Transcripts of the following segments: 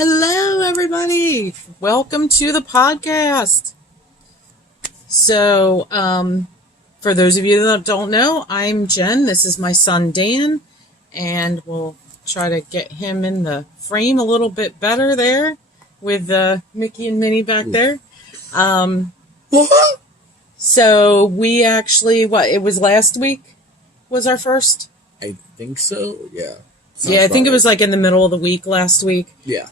Hello, everybody. Welcome to the podcast. So, for those of you that don't know, I'm Jen. This is my son, Dan, and we'll try to get him in the frame a little bit better there with Mickey and Minnie back there. So we actually, it was last week was our first? I think so, yeah. I think it was like in the middle of the week last week. Yeah.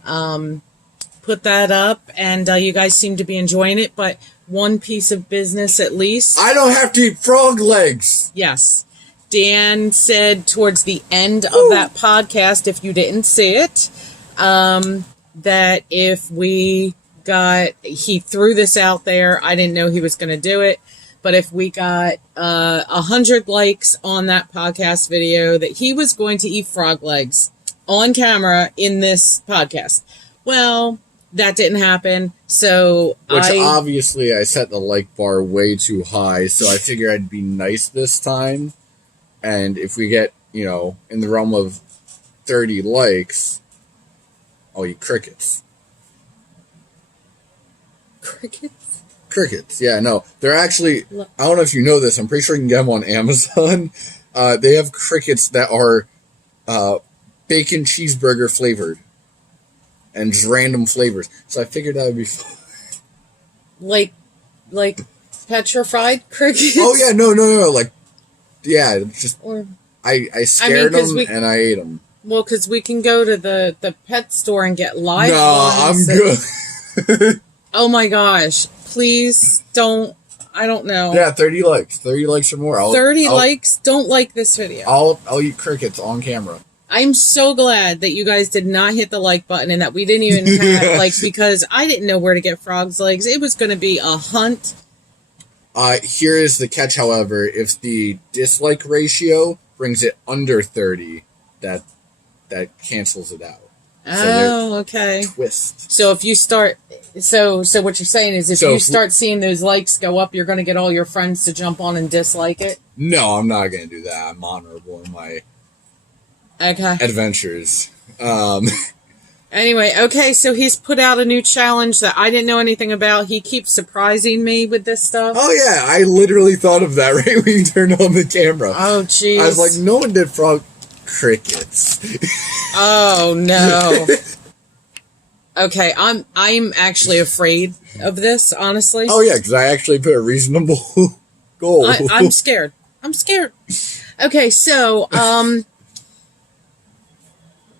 Put that up, and you guys seem to be enjoying it, but one piece of business at least. I don't have to eat frog legs! Yes. Dan said towards the end of that podcast, if you didn't see it, that if we he threw this out there, I didn't know he was going to do it, but if we got 100 likes on that podcast video, that he was going to eat frog legs on camera in this podcast. Well, that didn't happen, so obviously I set the like bar way too high, so I figured I'd be nice this time, and if we get, in the realm of 30 likes, I'll eat crickets. Crickets, yeah, no. They're actually, I don't know if you know this, I'm pretty sure you can get them on Amazon. They have crickets that are bacon cheeseburger flavored. And just random flavors. So I figured that would be fun. Like petrified crickets? Oh, yeah, no. Just, I scared them and I ate them. Well, because we can go to the pet store and get live ones. No, I'm good. Oh my gosh. Please don't. I don't know. Yeah, 30 likes. 30 likes or more. 30 likes? Don't like this video. I'll eat crickets on camera. I'm so glad that you guys did not hit the like button and that we didn't even have, because I didn't know where to get frog's legs. It was going to be a hunt. Here is the catch, however. If the dislike ratio brings it under 30, that cancels it out. Oh, okay. Twist. So if you start, so what you're saying is if you start seeing those likes go up, you're going to get all your friends to jump on and dislike it? No, I'm not going to do that. I'm honorable in my adventures. Anyway, okay, so he's put out a new challenge that I didn't know anything about. He keeps surprising me with this stuff. Oh, yeah, I literally thought of that right when you turned on the camera. Oh, jeez. I was like, no one did frog crickets. Oh, no. Okay, I'm actually afraid of this, honestly. Oh, yeah, because I actually put a reasonable goal. I'm scared. Okay, so,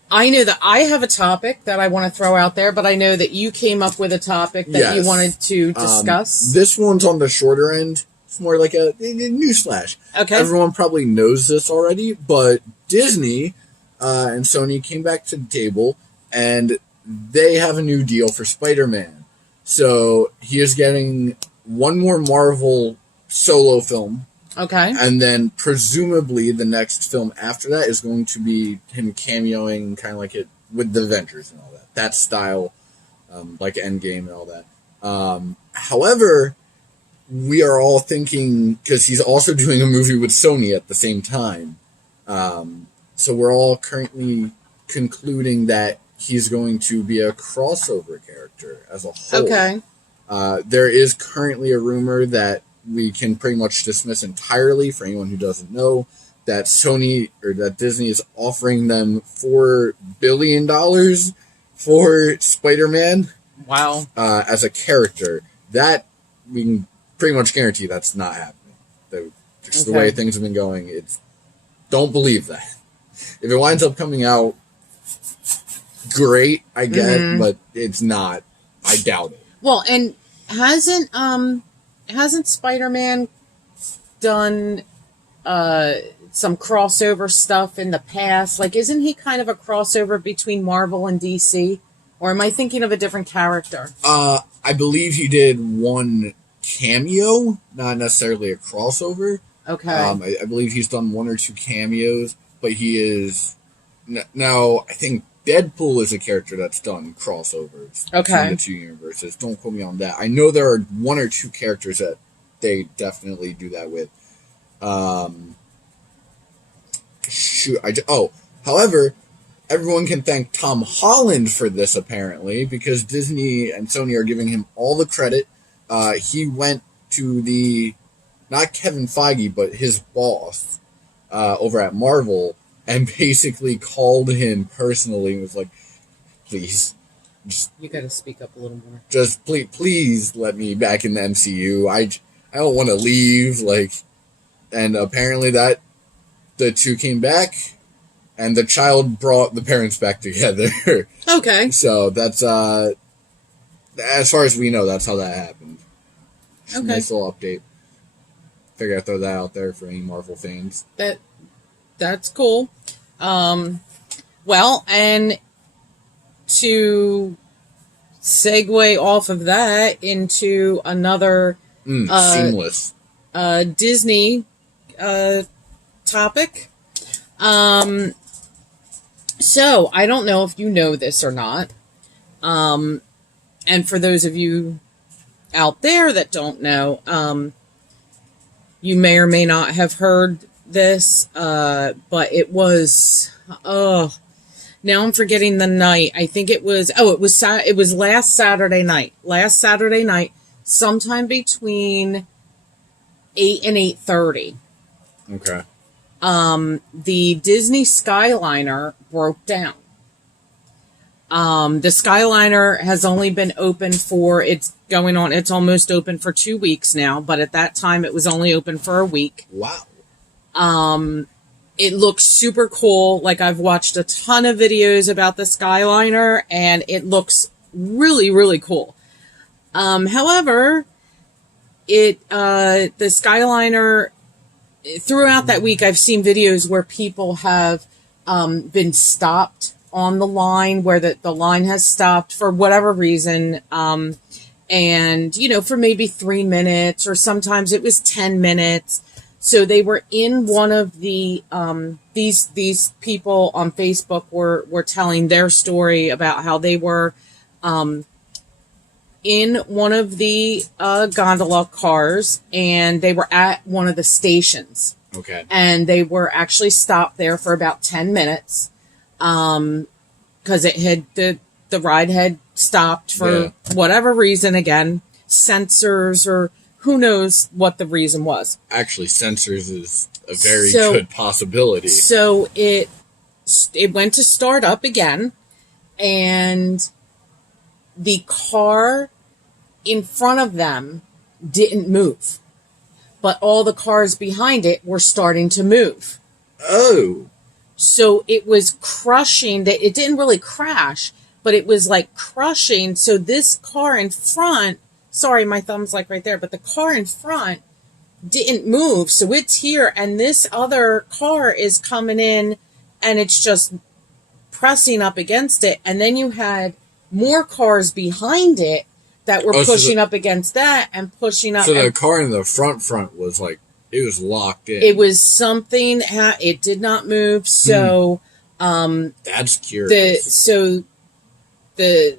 I know that I have a topic that I want to throw out there, but I know that you came up with a topic that you wanted to discuss. This one's on the shorter end. It's more like a newsflash. Okay. Everyone probably knows this already, but Disney and Sony came back to the table, and they have a new deal for Spiderman. So he is getting one more Marvel solo film. Okay. And then presumably the next film after that is going to be him cameoing kind of like it with the Avengers and all that. That style, like Endgame and all that. However, we are all thinking, because he's also doing a movie with Sony at the same time. So we're all currently concluding that he's going to be a crossover character as a whole. Okay. There is currently a rumor that we can pretty much dismiss entirely for anyone who doesn't know that Sony or that Disney is offering them $4 billion for Spider-Man. Wow. As a character. That we can pretty much guarantee that's not happening. Just the way things have been going, don't believe that. If it winds up coming out, great, I get, but it's not. I doubt it. Well, and hasn't Spider-Man done some crossover stuff in the past? Like, isn't he kind of a crossover between Marvel and DC? Or am I thinking of a different character? I believe he did one cameo, not necessarily a crossover. Okay. I believe he's done one or two cameos, but he is... Now, I think Deadpool is a character that's done crossovers between the two universes. Don't quote me on that. I know there are one or two characters that they definitely do that with. However, everyone can thank Tom Holland for this, apparently, because Disney and Sony are giving him all the credit. He went to not Kevin Feige, but his boss over at Marvel, and basically called him personally and was like, please. You got to speak up a little more. Just please let me back in the MCU. I don't want to leave. And apparently that the two came back, and the child brought the parents back together. Okay. So that's as far as we know, that's how that happened. Just okay. A nice little update. Figure I'd throw that out there for any Marvel fans. That's cool. Well, and to segue off of that into another seamless Disney topic. So I don't know if you know this or not. And for those of you out there that don't know, you may or may not have heard this, but it was, now I'm forgetting the night. I think it was last Saturday night. Last Saturday night, sometime between 8 and 8:30. Okay. The Disney Skyliner broke down. The Skyliner has only been open it's almost open for 2 weeks now, but at that time it was only open for a week. Wow. It looks super cool. Like, I've watched a ton of videos about the Skyliner, and it looks really, really cool. However, the Skyliner, throughout that week, I've seen videos where people have been stopped on the line, where the line has stopped for whatever reason, and, for maybe 3 minutes, or sometimes it was 10 minutes. So they were in one of the, these people on Facebook were telling their story about how they were in one of the gondola cars, and they were at one of the stations. Okay. And they were actually stopped there for about 10 minutes because the ride had stopped for whatever reason. Again, sensors, or who knows what the reason was. Actually, sensors is a very good possibility. So it went to start up again, and the car in front of them didn't move, but all the cars behind it were starting to move. Oh. So it was crushing. It didn't really crash, but it was like crushing. So this car in front, sorry, my thumb's like right there, but the car in front didn't move. So it's here, and this other car is coming in, and it's just pressing up against it. And then you had more cars behind it that were pushing up against that and pushing up. So the car in the front was like, it was locked in. It was something, it did not move. So, that's curious. The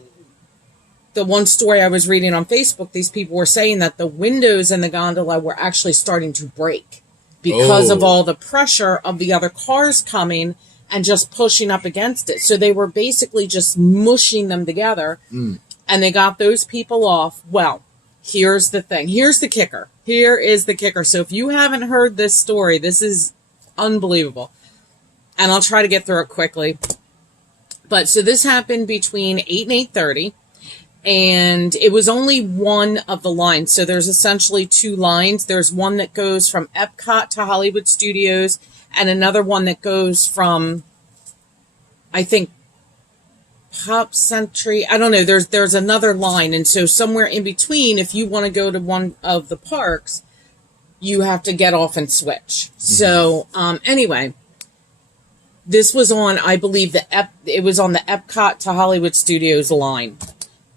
one story I was reading on Facebook, these people were saying that the windows in the gondola were actually starting to break because of all the pressure of the other cars coming and just pushing up against it. So they were basically just mushing them together, and they got those people off. Well, here's the thing. Here's the kicker. Here is the kicker. So if you haven't heard this story, this is unbelievable. And I'll try to get through it quickly. But so this happened between 8 and 8:30. And it was only one of the lines. So there's essentially two lines. There's one that goes from Epcot to Hollywood Studios, and another one that goes from, I think, Pop Century. I don't know. There's another line. And so somewhere in between, if you want to go to one of the parks, you have to get off and switch. Mm-hmm. So anyway, this was on, I believe, it was on the Epcot to Hollywood Studios line.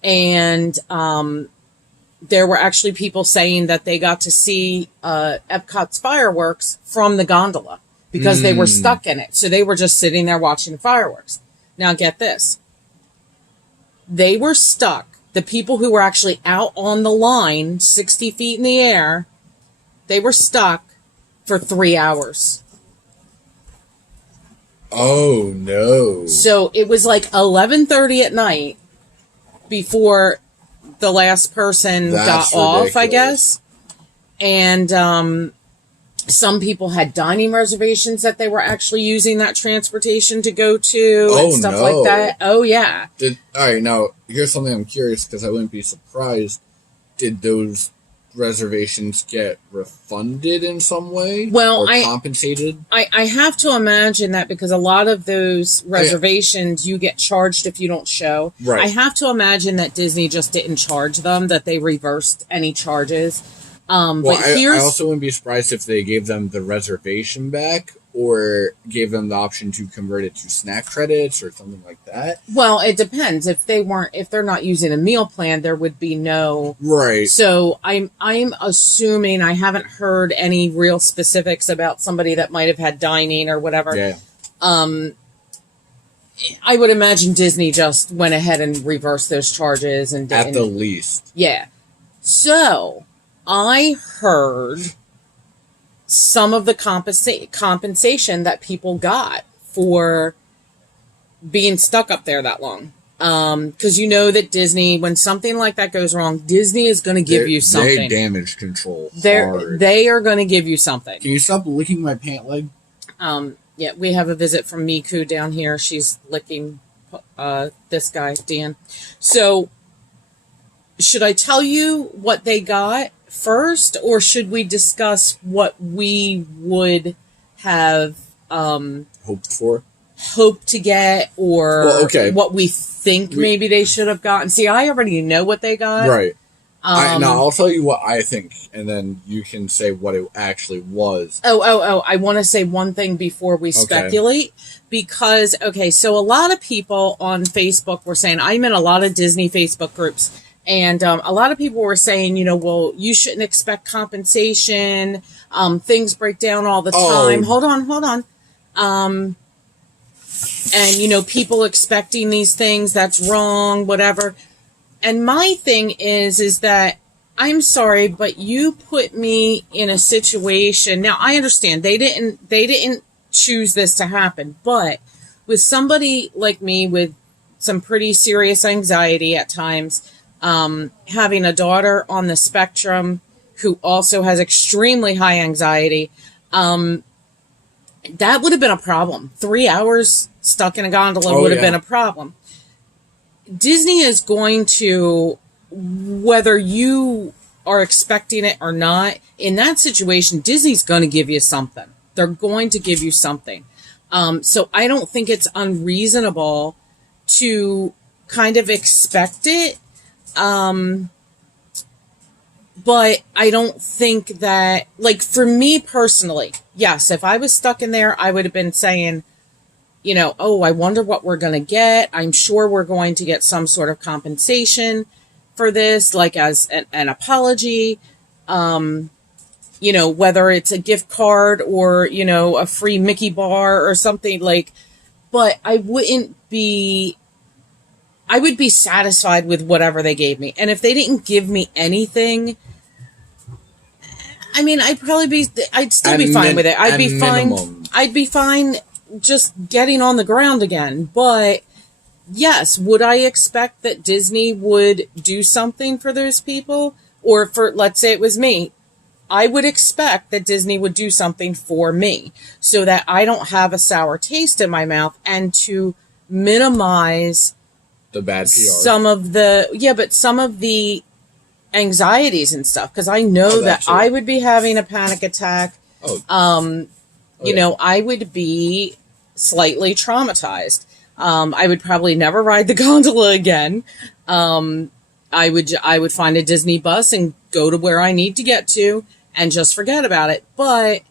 And there were actually people saying that they got to see Epcot's fireworks from the gondola because they were stuck in it. So they were just sitting there watching the fireworks. Now get this. They were stuck. The people who were actually out on the line, 60 feet in the air, they were stuck for 3 hours. Oh, no. So it was like 11:30 at night before the last person got off, I guess. And some people had dining reservations that they were actually using that transportation to go to and stuff like that. Oh, yeah. All right, now, here's something I'm curious, because I wouldn't be surprised. Did those reservations get refunded in some way? Well, or compensated? I have to imagine that because a lot of those reservations you get charged if you don't show. Right. I have to imagine that Disney just didn't charge them, that they reversed any charges. But I also wouldn't be surprised if they gave them the reservation back or gave them the option to convert it to snack credits or something like that. Well, it depends. If they're not using a meal plan, there would be no. Right. So I'm assuming, I haven't heard any real specifics about somebody that might have had dining or whatever. Yeah. I would imagine Disney just went ahead and reversed those charges and at the least. Yeah. So I heard some of the compensation that people got for being stuck up there that long. Because you know that Disney, when something like that goes wrong, Disney is going to give you something. They damage control hard. They are going to give you something. Can you stop licking my pant leg? Yeah, we have a visit from Miku down here. She's licking this guy, Dan. So, should I tell you what they got first, or should we discuss what we would have hoped to get, or what we think maybe they should have gotten? See, I already know what they got. Right. I'll tell you what I think, and then you can say what it actually was. I want to say one thing before we speculate, because, so a lot of people on Facebook were saying, I'm in a lot of Disney Facebook groups, and a lot of people were saying, well, you shouldn't expect compensation. Things break down all the time. Hold on. And, people expecting these things, that's wrong, whatever. And my thing is that, I'm sorry, but you put me in a situation. Now, I understand they didn't choose this to happen, but with somebody like me with some pretty serious anxiety at times, having a daughter on the spectrum who also has extremely high anxiety, that would have been a problem. 3 hours stuck in a gondola would have been a problem. Disney is going to, whether you are expecting it or not, in that situation, Disney's going to give you something. They're going to give you something. So I don't think it's unreasonable to kind of expect it. But I don't think that, like, for me personally, yes, if I was stuck in there, I would have been saying, I wonder what we're going to get. I'm sure we're going to get some sort of compensation for this, like as an apology, whether it's a gift card or, a free Mickey bar or something like, but I would be satisfied with whatever they gave me. And if they didn't give me anything, I mean, I'd still be fine with it. I'd be fine just getting on the ground again. But yes, would I expect that Disney would do something for those people? Or for, let's say it was me, I would expect that Disney would do something for me so that I don't have a sour taste in my mouth, and to minimize the bad PR. Some of the anxieties and stuff, because I know that I would be having a panic attack. I would be slightly traumatized. I would probably never ride the gondola again. I would find a Disney bus and go to where I need to get to and just forget about it. But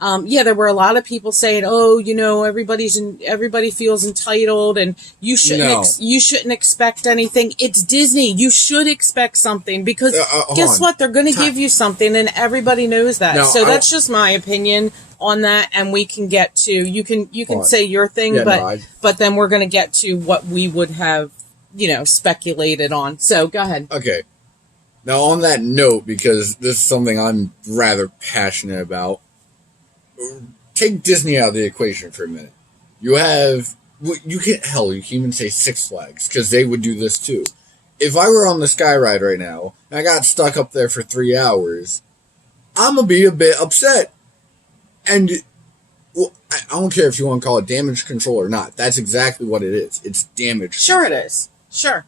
there were a lot of people saying, everybody feels entitled and you shouldn't expect anything. It's Disney. You should expect something, because guess what? They're going to give you something, and everybody knows that. That's just my opinion on that, and we can get to, you can say your thing, but then we're going to get to what we would have, speculated on. So go ahead. Okay. Now on that note, because this is something I'm rather passionate about, take Disney out of the equation for a minute. You have, you can even say Six Flags, because they would do this too. If I were on the Sky Ride right now, and I got stuck up there for 3 hours, I'm going to be a bit upset. And well, I don't care if you want to call it damage control or not. That's exactly what it is. It's damage Sure control. it is. Sure.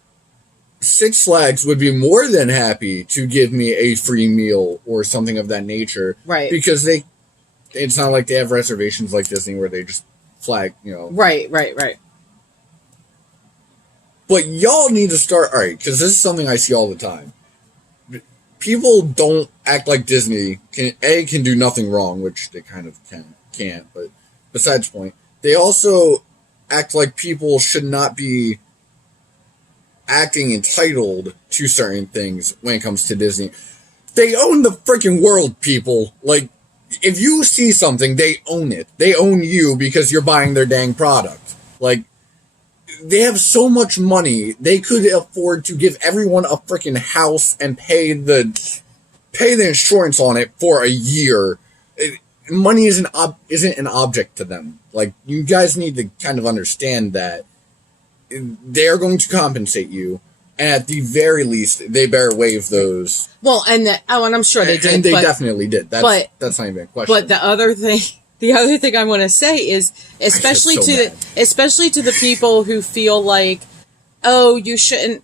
Six Flags would be more than happy to give me a free meal or something of that nature. Right. Because it's not like they have reservations like Disney where they just flag, Right. But y'all need to start, alright, because this is something I see all the time. People don't act like Disney can do nothing wrong, which they kind of can't, but besides the point, they also act like people should not be acting entitled to certain things when it comes to Disney. They own the freaking world, people. Like, if you see something, they own it. They own you because you're buying their dang product. Like, they have so much money, they could afford to give everyone a freaking house and pay the insurance on it for a year. Money isn't an object to them. Like, you guys need to kind of understand that they're going to compensate you, and at the very least, they better waive those. Well, and I'm sure they did. And they definitely did. That's not even a question. But the other thing I want to say is, especially to the people who feel like, oh, you shouldn't,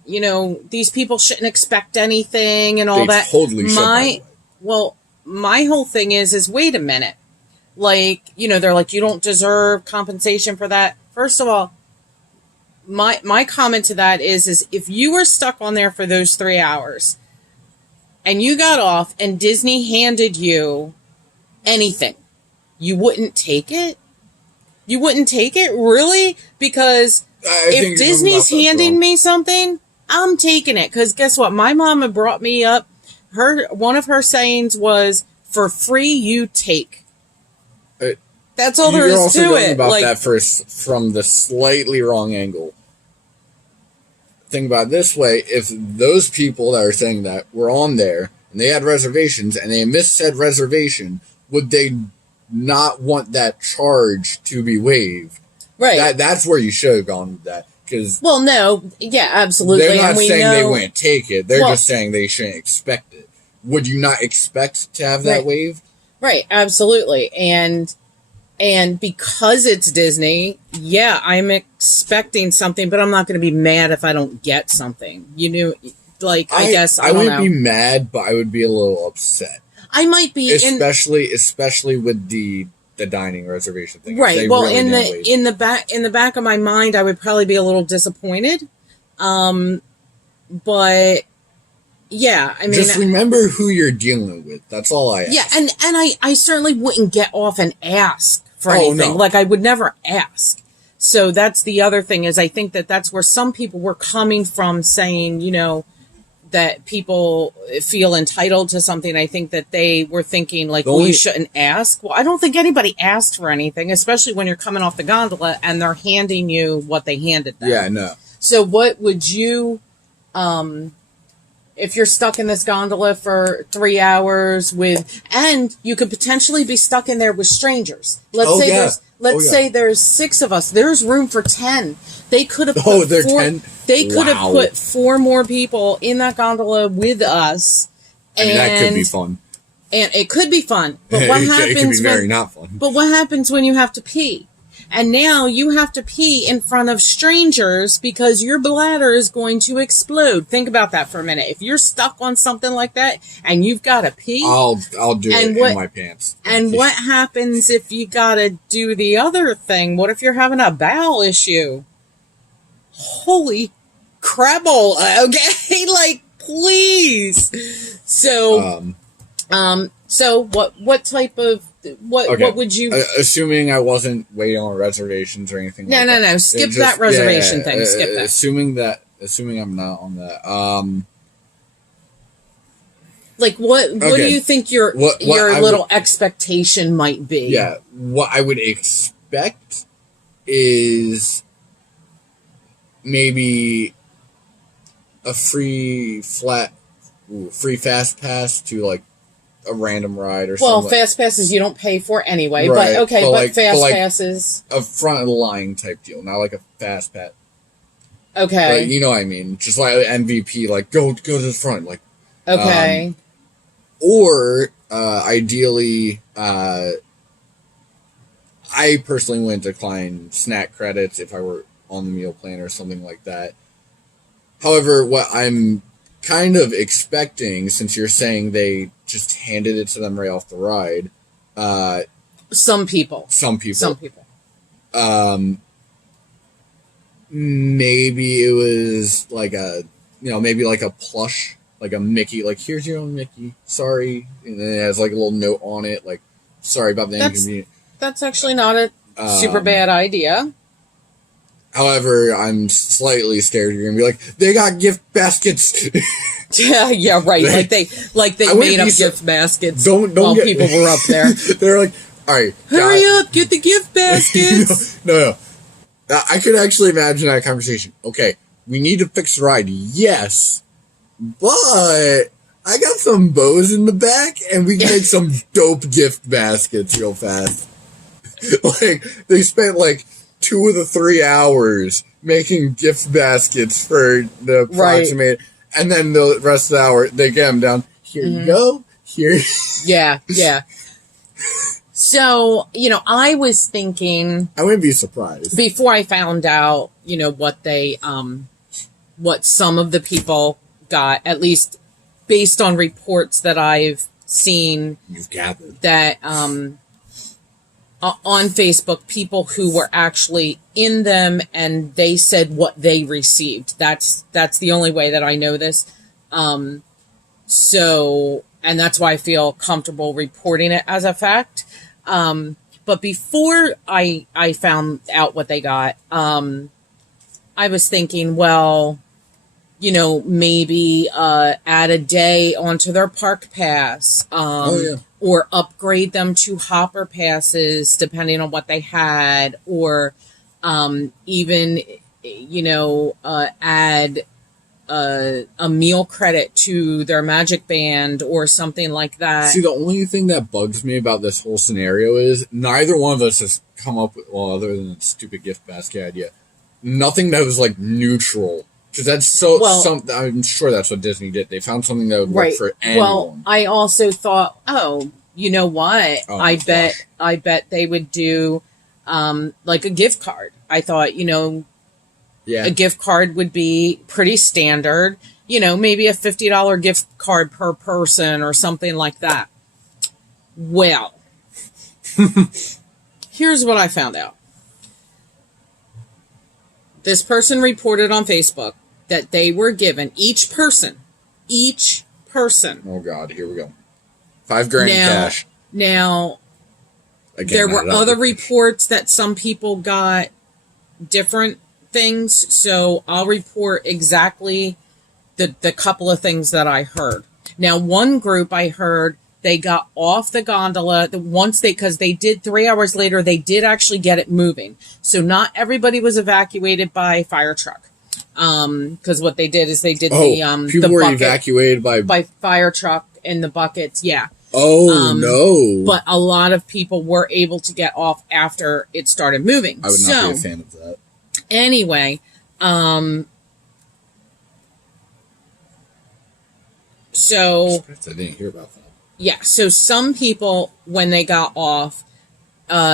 these people shouldn't expect anything and all that. Totally should. Well, my whole thing is wait a minute. Like, they're like, you don't deserve compensation for that. First of all, my comment to that is if you were stuck on there for those 3 hours and you got off and Disney handed you anything, you wouldn't take it? You wouldn't take it? Really? Because if Disney's handing me something, I'm taking it. Because guess what? My mama brought me up. One of her sayings was, for free, you take. That's all there is to it. You're also going about that from the slightly wrong angle. Think about it this way. If those people that are saying that were on there, and they had reservations, and they missed said reservation, would they not want that charge to be waived? Right. That's where you should have gone with that. Well, no. Yeah, absolutely. They're not saying they wouldn't take it. They're just saying they shouldn't expect it. Would you not expect to have that waived? Right, absolutely. And because it's Disney, yeah, I'm expecting something, but I'm not going to be mad if I don't get something. I guess I don't know. I wouldn't be mad, but I would be a little upset. I might be, especially with the dining reservation thing. Right. Well, in the back of my mind, I would probably be a little disappointed. But yeah, I mean, just remember who you're dealing with. That's all I ask. Yeah, and I certainly wouldn't get off and ask for anything. No. Like, I would never ask. So that's the other thing, is I think that's where some people were coming from, saying, that people feel entitled to something. I think that they were thinking, like, you shouldn't ask. Well, I don't think anybody asked for anything, especially when you're coming off the gondola and they're handing you what they handed them. Yeah, no. So what would you, if you're stuck in this gondola for 3 hours and you could potentially be stuck in there with strangers. Let's say there's 6 of us. There's room for 10. They could have put 10. They could have put 4 more people in that gondola with us. And that could be fun. And it could be fun. But what happens? It could be very not fun. But what happens when you have to pee? And now you have to pee in front of strangers because your bladder is going to explode. Think about that for a minute. If you're stuck on something like that and you've got to pee, I'll do it in my pants. And what happens if you got to do the other thing? What if you're having a bowel issue? Holy crabble! Okay, like, please. So, so what type of what would you? Assuming I wasn't waiting on reservations or anything. No. Skip that reservation thing. Skip that. Assuming I'm not on that. Like, what do you think your little expectation might be? Yeah, what I would expect is maybe a free fast pass to, like, a random ride or well, something. fast passes you don't pay for anyway, Right, but okay, but but like- fast but like- passes. A front of the line type deal, not like a fast pass. Okay. But you know what I mean? Just like MVP, like go to the front, like Okay. or ideally, I personally wouldn't decline snack credits if I were on the meal plan or something like that. However, what I'm kind of expecting, since you're saying they just handed it to them right off the ride, Some people. Maybe it was like maybe like a plush, like a Mickey, like here's your own Mickey, sorry, and then it has like a little note on it, like sorry about the inconvenience. That's actually not a super bad idea. However, I'm slightly scared you're gonna be like, they got gift baskets. Yeah, right. Like they I wouldn't made up be gift baskets Don't while get- people were up there. They're like, all right, Hurry up, get the gift baskets. No. I could actually imagine that conversation. Okay, we need to fix the ride. Yes, but I got some bows in the back, and we can make some dope gift baskets real fast. Like, they spent like 2 of the 3 hours making gift baskets for the approximate, and then the rest of the hour, they get them down. Here you go. Here. Yeah. So, I was thinking, I wouldn't be surprised. before I found out, what some of the people got, at least based on reports that I've seen, You've gathered. that on Facebook, people who were actually in them, and they said what they received. That's the only way that I know this. So, and that's why I feel comfortable reporting it as a fact. But before I found out what they got, I was thinking, well, maybe add a day onto their park pass, or upgrade them to hopper passes, depending on what they had, or even, add a meal credit to their Magic Band or something like that. See, the only thing that bugs me about this whole scenario is neither one of us has come up with, well, other than the stupid gift basket idea, nothing that was like neutral. Because that's I'm sure that's what Disney did. They found something that would work for anyone. Well, I also thought, you know what? I bet they would do like a gift card. I thought, a gift card would be pretty standard. Maybe a $50 gift card per person or something like that. Well, here's what I found out. This person reported on Facebook that they were given, each person. Oh God, here we go. $5,000 cash. Now, Again, there were other reports that some people got different things, so I'll report exactly the couple of things that I heard. Now, one group I heard, they got off the gondola because they did 3 hours later, they did actually get it moving. So not everybody was evacuated by fire truck. Because what they did is they did people the were bucket evacuated by fire truck in the buckets. Yeah. No. But a lot of people were able to get off after it started moving. I would not be a fan of that. Anyway, so I didn't hear about that. Yeah, so some people, when they got off,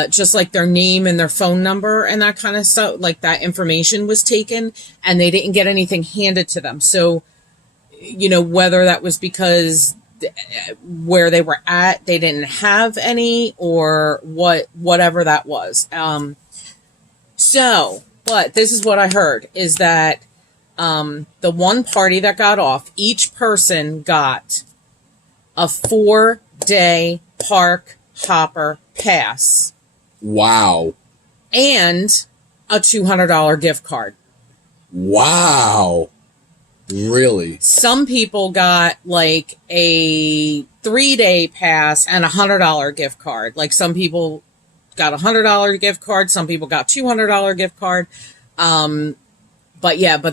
just like their name and their phone number and that kind of stuff, like that information was taken, and they didn't get anything handed to them. So, whether that was because where they were at, they didn't have any, or whatever that was. But this is what I heard, is that the one party that got off, each person got a 4-day park hopper pass. Wow. And a $200 gift card. Wow. Really? Some people got like a 3-day pass and a $100 gift card. Like some people got a $100 gift card. Some people got $200 gift card. But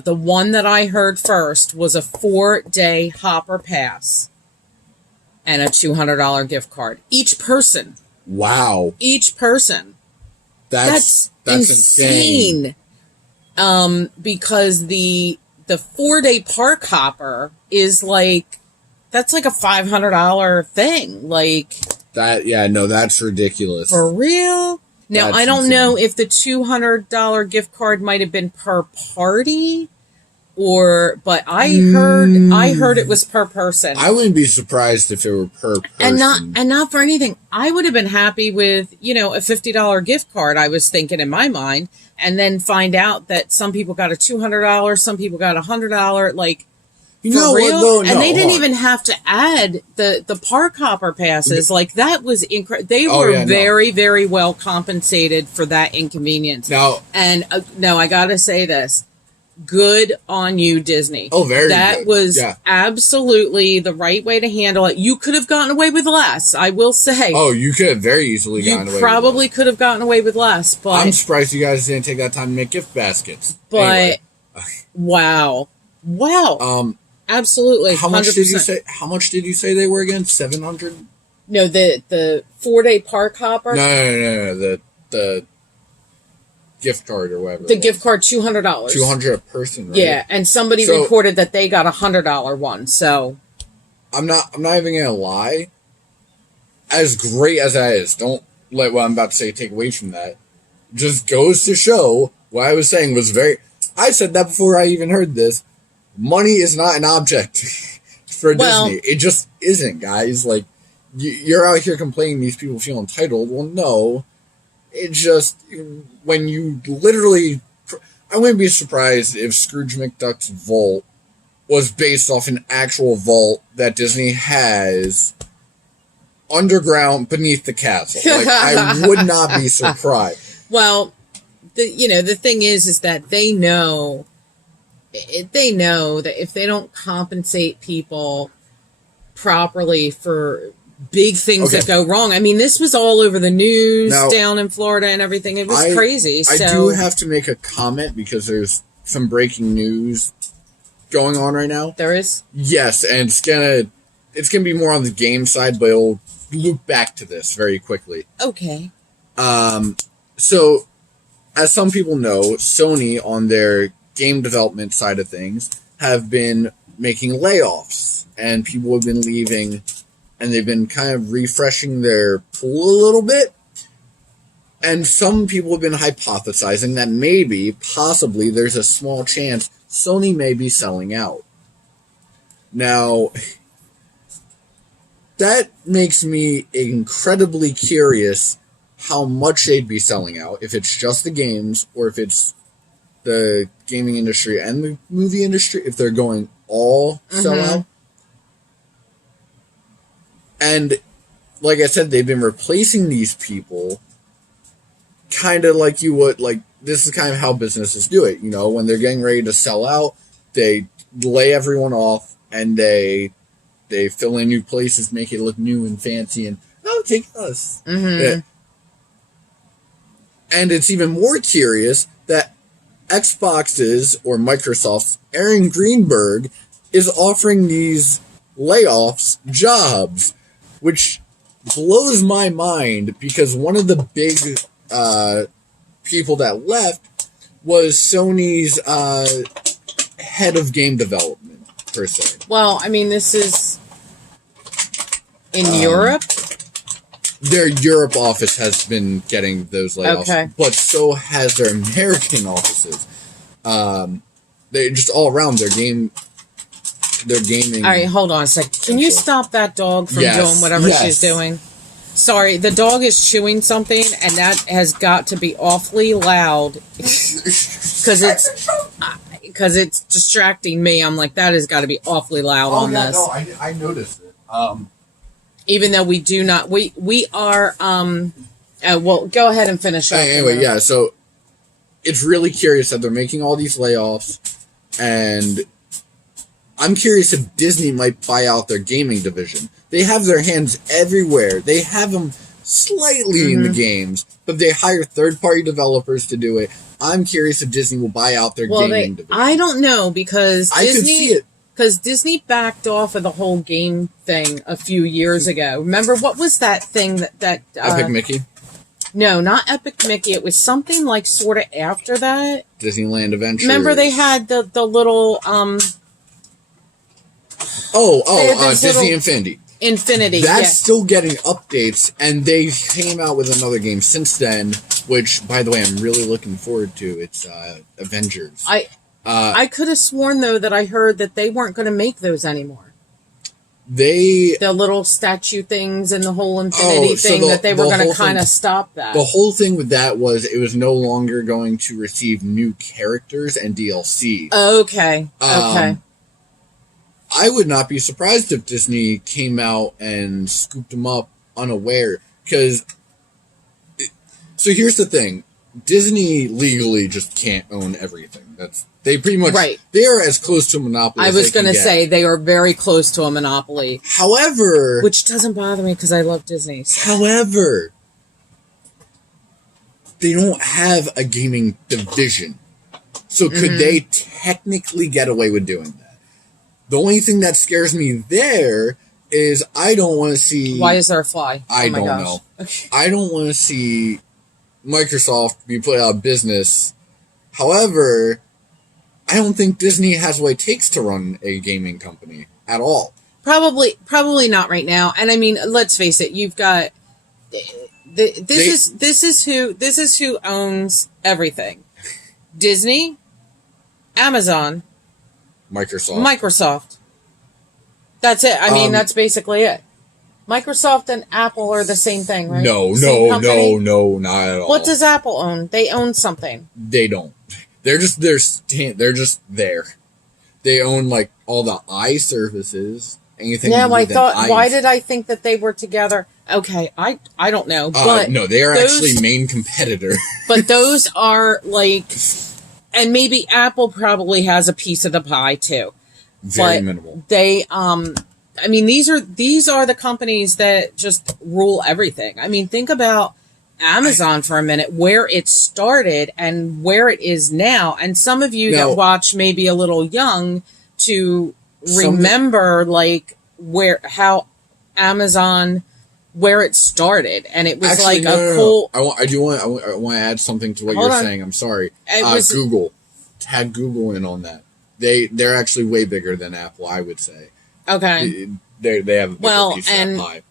the one that I heard first was a 4-day hopper pass. and a $200 gift card. Each person. Wow. Each person. That's insane. Because the 4-day park hopper is like, that's like a $500 thing. Like that. Yeah, no, that's ridiculous. For real? Now, That's I don't insane. know if the $200 gift card might have been per party but I heard it was per person. I wouldn't be surprised if it were per person. And not for anything. I would have been happy with, a $50 gift card, I was thinking in my mind, and then find out that some people got a $200, some people got $100, like, for real? What, though? No, and they didn't hold on. even have to add the park hopper passes. Like, that was incredible. They were very, very well compensated for that inconvenience. Now, and no, I gotta say this. Good on you, Disney. Oh, very That good. was absolutely the right way to handle it. You could have gotten away with less, I will say. Oh, you could have very easily gotten away with probably could have gotten away with less, but I'm surprised you guys didn't take that time to make gift baskets. But anyway. wow. Absolutely. How much 100%. did you say? How much did you say they were again? 700? No, the 4-day park hopper. No. The gift card or whatever. The gift card, $200. $200 a person, right? Yeah, and somebody reported that they got a $100 one. So I'm not even gonna lie. As great as that is, don't let what I'm about to say take away from that. Just goes to show what I was saying was very. I said that before I even heard this. Money is not an object for Disney. It just isn't, guys. Like, you're out here complaining these people feel entitled. Well, no. It just, when you literally... I wouldn't be surprised if Scrooge McDuck's vault was based off an actual vault that Disney has underground beneath the castle. Like, I would not be surprised. Well, the thing is that they know that if they don't compensate people properly for big things that go wrong. I mean, this was all over the news down in Florida and everything. It was crazy. I do have to make a comment because there's some breaking news going on right now. There is? Yes, and it's gonna be more on the game side, but it'll loop back to this very quickly. Okay. So, as some people know, Sony on their game development side of things have been making layoffs, and people have been leaving, and they've been kind of refreshing their pool a little bit. And some people have been hypothesizing that possibly, there's a small chance Sony may be selling out. Now, that makes me incredibly curious how much they'd be selling out, if it's just the games, or if it's the gaming industry and the movie industry, if they're going all sell out. And like I said, they've been replacing these people kind of like you would, like, this is kind of how businesses do it. When they're getting ready to sell out, they lay everyone off and they fill in new places, make it look new and fancy, and take us. Yeah. And it's even more curious that Xbox's or Microsoft's Aaron Greenberg is offering these layoffs jobs, which blows my mind because one of the big people that left was Sony's head of game development, per se. Well, I mean, this is in Europe. Their Europe office has been getting those layoffs, but so has their American offices. They just all around their gaming. All right, hold on a second. Can you stop that dog from doing whatever she's doing? Sorry, the dog is chewing something, and that has got to be awfully loud because it's distracting me. I'm like, that has got to be awfully loud on this. No, I noticed it. Even though we do not, we are. Well, go ahead and finish up. Anyway, yeah. So it's really curious that they're making all these layoffs, and I'm curious if Disney might buy out their gaming division. They have their hands everywhere. They have them slightly in the games, but they hire third-party developers to do it. I'm curious if Disney will buy out their gaming division. I don't know because I could see it. Because Disney backed off of the whole game thing a few years ago. Remember, what was that thing that Epic Mickey? No, not Epic Mickey. It was something like sort of after that. Disneyland Adventures. Remember, they had the little Disney Infinity. Infinity. That's still getting updates, and they came out with another game since then, which, by the way, I'm really looking forward to. It's Avengers. I could have sworn, though, that I heard that they weren't going to make those anymore. The little statue things and the whole Infinity thing, that they were going to kind of stop that. The whole thing with that was it was no longer going to receive new characters and DLC. Okay. Okay. I would not be surprised if Disney came out and scooped them up unaware. So here's the thing. Disney legally just can't own everything. They pretty much... Right. They are as close to a monopoly as I was going to say, they are very close to a monopoly. However... Which doesn't bother me because I love Disney. So. However, they don't have a gaming division. So could they technically get away with doing that? The only thing that scares me there is I don't want to see... Why is there a fly? I don't know. I don't want to see Microsoft be put out of business. However, I don't think Disney has what it takes to run a gaming company at all. Probably not right now. And I mean, let's face it. You've got this is who owns everything: Disney, Amazon, Microsoft. That's it. I mean, that's basically it. Microsoft and Apple are the same thing, right? No, not at all. What does Apple own? They own something. They don't. They're just there. They own like all the iServices. Anything. Yeah, why did I think that they were together? Okay, I don't know, but no, they are actually main competitor. But those are like, and maybe Apple probably has a piece of the pie too. Very minimal. They I mean, these are the companies that just rule everything. I mean, think about Amazon for a minute, where it started and where it is now. And some of you that watch may be a little young to remember how Amazon, where it started, and it was cool. I want to add something to what you're saying. I'm sorry. Google. Tag Google in on that. They're actually way bigger than Apple, I would say. Okay. They have a bigger piece of that pie.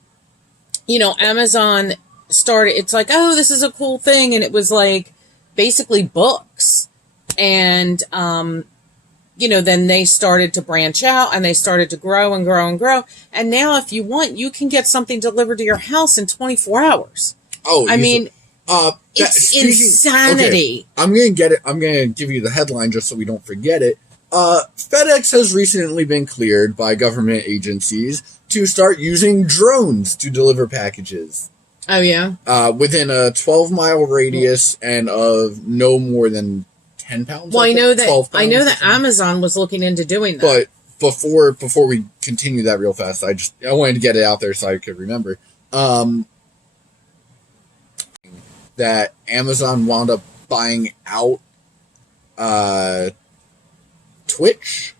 You know, Amazon started, it's like, oh, this is a cool thing, and it was like basically books. And you know, then they started to branch out and they started to grow and grow and grow. And now if you want, you can get something delivered to your house in 24 hours. Oh, I mean, it's insanity. Okay, I'm going to give you the headline just so we don't forget it. FedEx has recently been cleared by government agencies to start using drones to deliver packages. Oh, yeah? Within a 12-mile radius and of no more than 10 pounds. Well, I know that Amazon was looking into doing But that. before we continue that real fast, I wanted to get it out there so I could remember. That Amazon wound up buying out Twitch.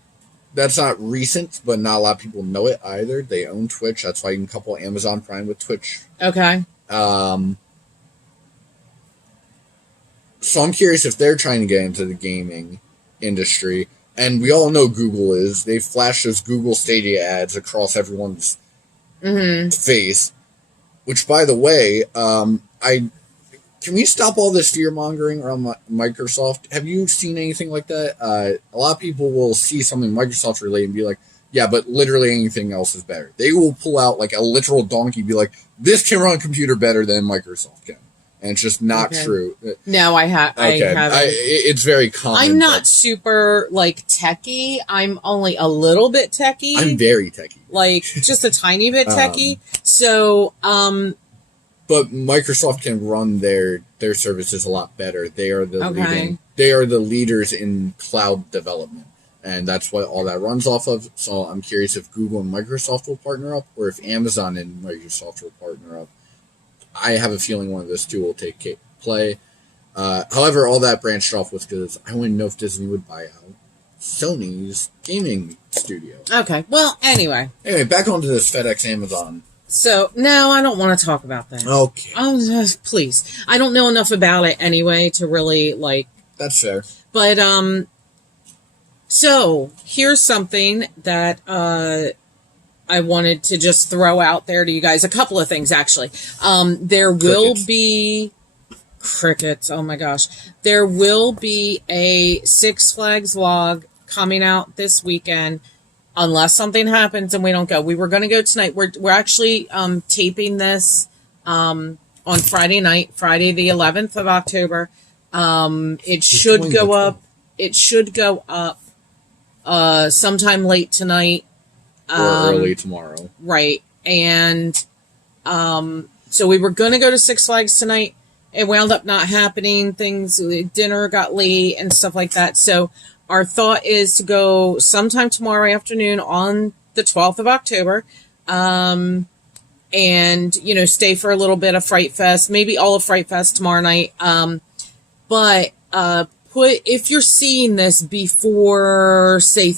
That's not recent, but not a lot of people know it either. They own Twitch. That's why you can couple Amazon Prime with Twitch. Okay. So I'm curious if they're trying to get into the gaming industry. And we all know Google is. They flash those Google Stadia ads across everyone's face. Which, by the way, can we stop all this fear-mongering around Microsoft? Have you seen anything like that? A lot of people will see something Microsoft related and be like, yeah, but literally anything else is better. They will pull out like a literal donkey and be like, this can run a computer better than Microsoft can. And it's just not true. No, I haven't. It's very common. I'm not super, techie. I'm only a little bit techie. I'm very techie. Just a tiny bit techie. So, but Microsoft can run their services a lot better. They are the leaders in cloud development. And that's what all that runs off of. So I'm curious if Google and Microsoft will partner up, or if Amazon and Microsoft will partner up. I have a feeling one of those two will take play. However, all that branched off was because I wouldn't know if Disney would buy out Sony's gaming studio. Okay. Well, anyway, back onto this FedEx Amazon. So, no, I don't want to talk about that. Okay. Please. I don't know enough about it anyway to really, like... That's fair. But, so, here's something that, I wanted to just throw out there to you guys. A couple of things, actually. There will be... Crickets. Oh, my gosh. There will be a Six Flags vlog coming out this weekend. Unless something happens and we don't go. We were going to go tonight. We're actually taping this on Friday night, Friday the 11th of October. It should go up. It should go up sometime late tonight. Or early tomorrow. Right. And so we were going to go to Six Flags tonight. It wound up not happening. Dinner got late and stuff like that. So our thought is to go sometime tomorrow afternoon on the 12th of October. And, stay for a little bit of Fright Fest, maybe all of Fright Fest tomorrow night. But if you're seeing this before, say,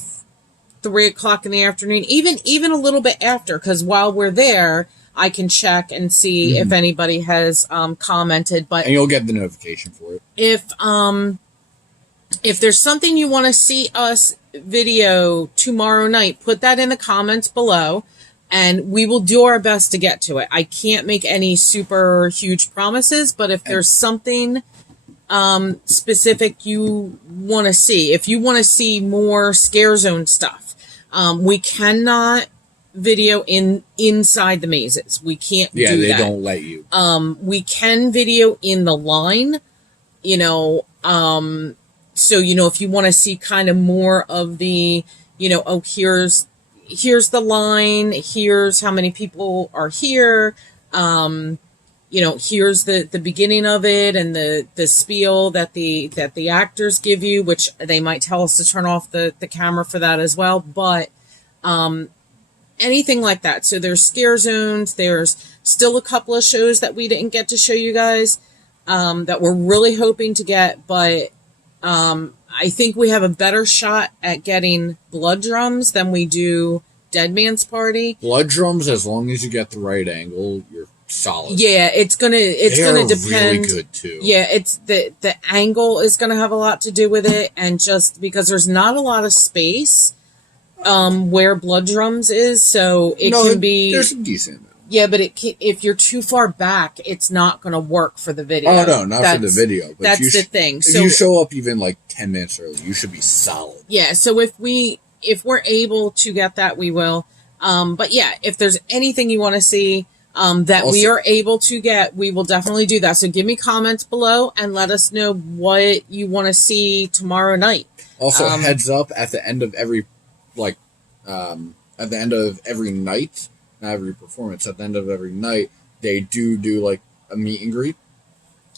3 o'clock in the afternoon, even a little bit after, because while we're there, I can check and see if anybody has commented. And you'll get the notification for it. If there's something you want to see us video tomorrow night, put that in the comments below, and we will do our best to get to it. I can't make any super huge promises, but if there's something specific you want to see, if you want to see more Scare Zone stuff, we cannot video inside the mazes. We can't do that. Yeah, they don't let you. We can video in the line, so, if you want to see kind of more of the, here's the line, here's how many people are here, here's the beginning of it and the spiel that the actors give you, which they might tell us to turn off the camera for that as well. But, anything like that. So there's Scare Zones. There's still a couple of shows that we didn't get to show you guys, that we're really hoping to get, but, I think we have a better shot at getting Blood Drums than we do Dead Man's Party. Blood Drums, as long as you get the right angle, you're solid. Yeah, it's gonna depend. Really good too. Yeah, it's the angle is gonna have a lot to do with it, and just because there's not a lot of space, where Blood Drums is, so there's some decent. Yeah, but if you're too far back, it's not going to work for the video. Oh, no, not for the video. But that's the thing. If you show up even 10 minutes early, you should be solid. Yeah, so if we're able to get that, we will. But yeah, if there's anything you want to see we are able to get, we will definitely do that. So give me comments below and let us know what you want to see tomorrow night. Also, heads up, at the end of every night, not every performance, at the end of every night, they do a meet and greet.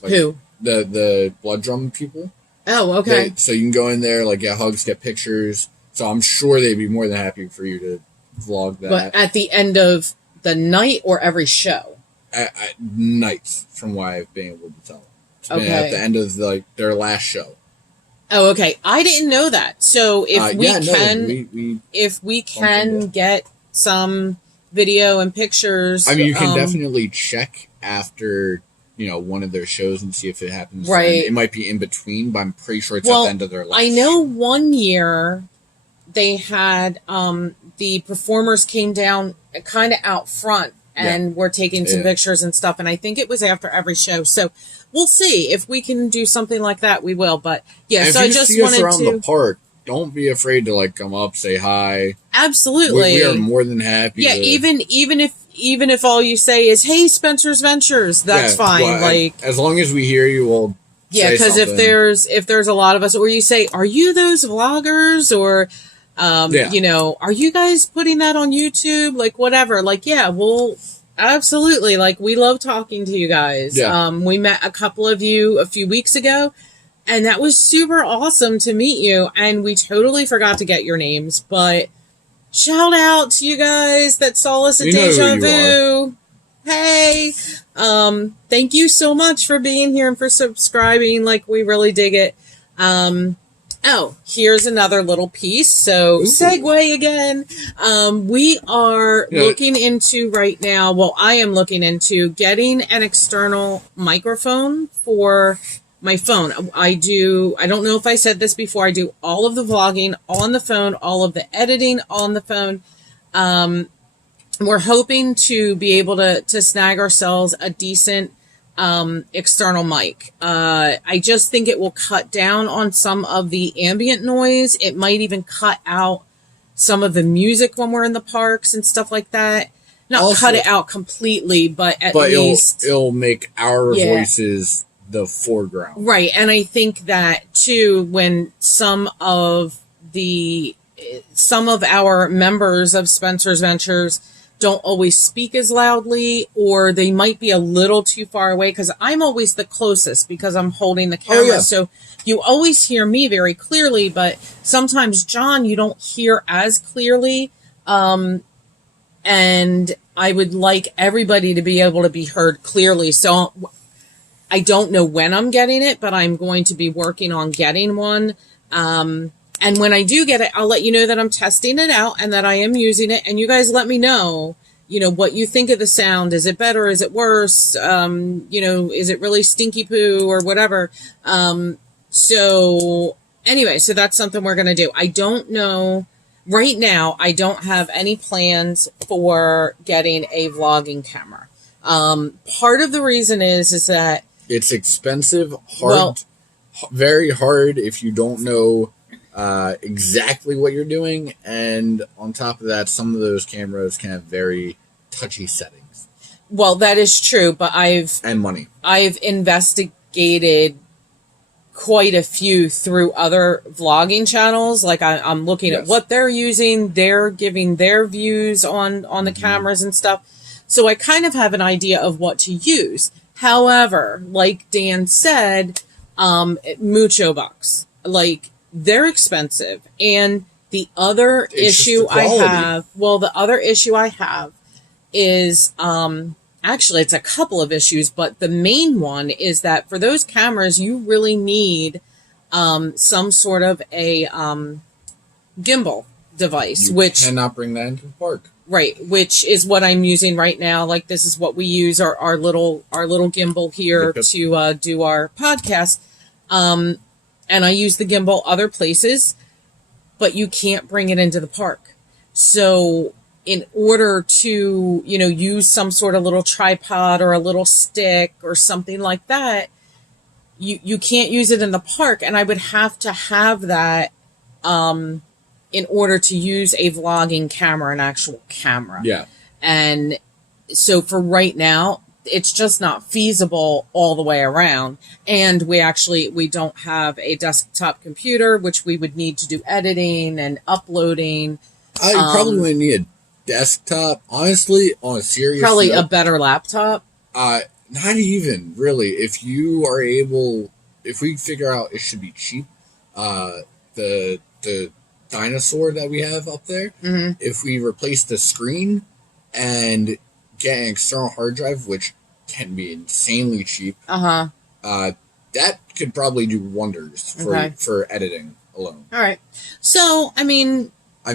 Who? The Blood Drum people. Oh, okay. So you can go in there, get hugs, get pictures. So I'm sure they'd be more than happy for you to vlog that. But at the end of the night or every show? At nights, from what I've been able to tell. It's been at the end of their last show. Oh, okay. I didn't know that. So if we can get some video and pictures. I mean, you can definitely check after, one of their shows and see if it happens. Right. It might be in between, but I'm pretty sure it's at the end of their last I know one year they had, the performers came down kind of out front and were taking some pictures and stuff. And I think it was after every show. So we'll see if we can do something like that. We will. But yeah, and so I just wanted around the park, don't be afraid to come up, say hi. Absolutely. We are more than happy. Yeah, even if all you say is, "Hey, Spencer's Ventures," that's fine. Well, as long as we hear you, we'll because if there's a lot of us, or you say, "Are you those vloggers?" or are you guys putting that on YouTube? Whatever. We'll absolutely. We love talking to you guys. Yeah. We met a couple of you a few weeks ago. And that was super awesome to meet you. And we totally forgot to get your names, but shout out to you guys that saw us at Deja Vu. Hey, thank you so much for being here and for subscribing. We really dig it. Oh, here's another little piece. So, segue again. We are looking into right now, well, I am looking into getting an external microphone for my phone. I don't know if I said this before, I do all of the vlogging on the phone, all of the editing on the phone. We're hoping to be able to snag ourselves a decent external mic. I just think it will cut down on some of the ambient noise. It might even cut out some of the music when we're in the parks and stuff like that. Not also, cut it out completely, but at least it'll make our voices the foreground. Right. And I think that too, when some of our members of Spencer's Ventures don't always speak as loudly, or they might be a little too far away, because I'm always the closest because I'm holding the camera. Oh, yeah. So you always hear me very clearly, but sometimes, John, you don't hear as clearly. And I would like everybody to be able to be heard clearly. So I don't know when I'm getting it, but I'm going to be working on getting one. And when I do get it, I'll let you know that I'm testing it out and that I am using it. And you guys let me know, what you think of the sound. Is it better? Is it worse? Is it really stinky poo or whatever? So anyway, so that's something we're going to do. I don't know. Right now, I don't have any plans for getting a vlogging camera. Part of the reason is that it's expensive, very hard if you don't know exactly what you're doing, and on top of that, some of those cameras can have very touchy settings. Well, that is true, but I've investigated quite a few through other vlogging channels. Like I'm looking at what they're using, they're giving their views on the cameras and stuff. So I kind of have an idea of what to use. However, like Dan said, mucho bucks. Like, they're expensive. And the other issue I have is, actually it's a couple of issues, but the main one is that for those cameras, you really need, some sort of a, gimbal device, which cannot bring that into the park. Right. Which is what I'm using right now. Like, this is what we use our little gimbal here to, do our podcast. And I use the gimbal other places, but you can't bring it into the park. So in order to, use some sort of little tripod or a little stick or something like that, you can't use it in the park. And I would have to have that, in order to use a vlogging camera, an actual camera. Yeah. And so for right now, it's just not feasible all the way around. And we don't have a desktop computer, which we would need to do editing and uploading. I probably would need a desktop, honestly, on a serious probably note. A better laptop. Not even, really. If we figure out it should be cheap, the dinosaur that we have up there, if we replace the screen and get an external hard drive, which can be insanely cheap, that could probably do wonders for editing alone. All right. So,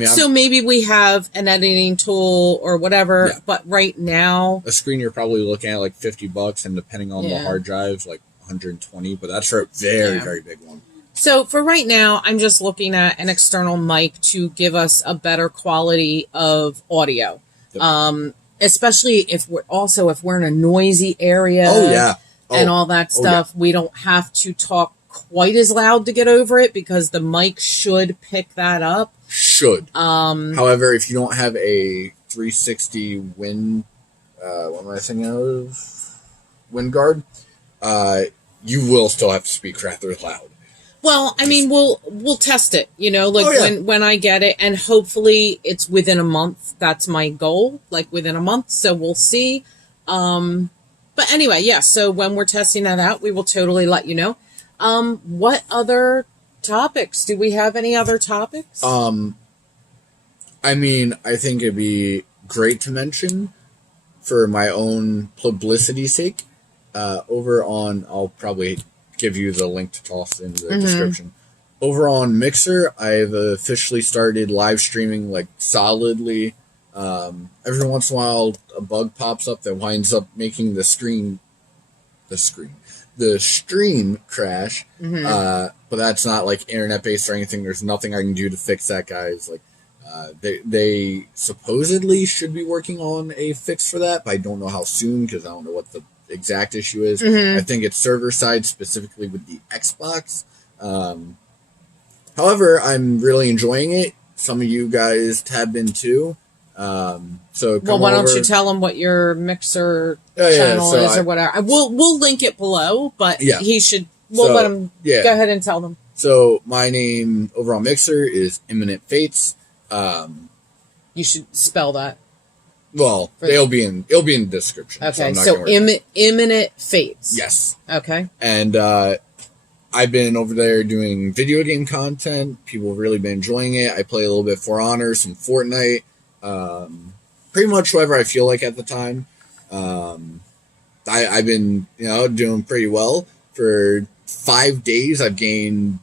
so maybe we have an editing tool or whatever, but right now, a screen you're probably looking at like $50, and depending on the hard drives, like 120, but that's for a very, very big one. So for right now, I'm just looking at an external mic to give us a better quality of audio. Yep. Especially if we're in a noisy area and all that stuff, we don't have to talk quite as loud to get over it, because the mic should pick that up. However, if you don't have a 360 wind, what am I thinking of? Wind guard, you will still have to speak rather loud. Well, we'll test it, when I get it, and hopefully it's within a month. That's my goal, like within a month. So we'll see. But anyway, so when we're testing that out, we will totally let you know. What other topics? Do we have any other topics? I think it'd be great to mention, for my own publicity's sake, over on, I'll probably give you the link to toss in the description. over on Mixer, I've officially started live streaming like solidly. Every once in a while, a bug pops up that winds up making the stream crash. But that's not like internet based or anything. There's nothing I can do to fix that, guys. Like, they supposedly should be working on a fix for that, but I don't know how soon because I don't know what the exact issue is. I think it's server side, specifically with the Xbox. However, I'm really enjoying it. Some of you guys have been too. So why don't you tell them what your Mixer channel is or whatever? We'll link it below, but he should. We'll let him go ahead and tell them. So my name over on Mixer is Imminent Fates. You should spell that. Well, it'll be in the description. Okay, so Imminent Fates. Yes. Okay. And I've been over there doing video game content. People have really been enjoying it. I play a little bit For Honor, some Fortnite, pretty much whatever I feel like at the time. I've been, doing pretty well. For 5 days, I've gained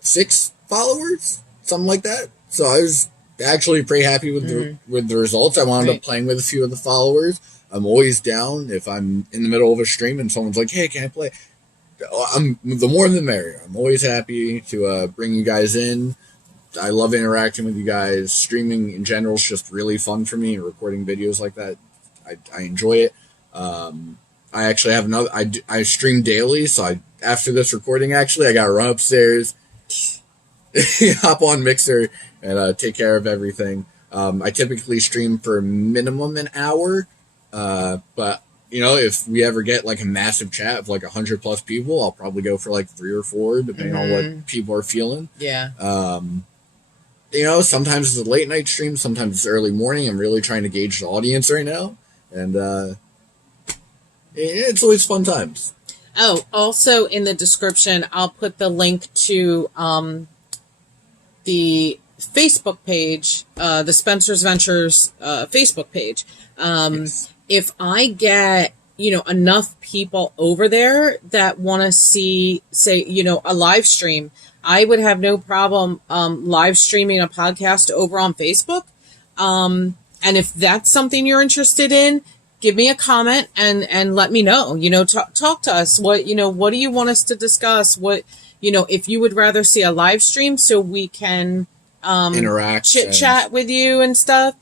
6 followers, something like that. So I was actually pretty happy with the results. I wound up playing with a few of the followers. I'm always down if I'm in the middle of a stream and someone's like, "Hey, can I play?" The more the merrier. I'm always happy to bring you guys in. I love interacting with you guys. Streaming in general is just really fun for me, and recording videos like that, I enjoy it. I actually have another. I stream daily, so after this recording, I got to run upstairs, hop on Mixer, and take care of everything. I typically stream for minimum an hour, but if we ever get like a massive chat of like 100+ people, I'll probably go for like 3 or 4, depending on what people are feeling. Yeah. Sometimes it's a late night stream, sometimes it's early morning. I'm really trying to gauge the audience right now, and it's always fun times. Oh, also in the description, I'll put the link to the Facebook page, the Spencer's Ventures Facebook page. Yes. If I get, enough people over there that want to see, say, a live stream, I would have no problem live streaming a podcast over on Facebook. And if that's something you're interested in, give me a comment and let me know. Talk to us. What do you want us to discuss? What, if you would rather see a live stream so we can interact, chit-chat with you and stuff.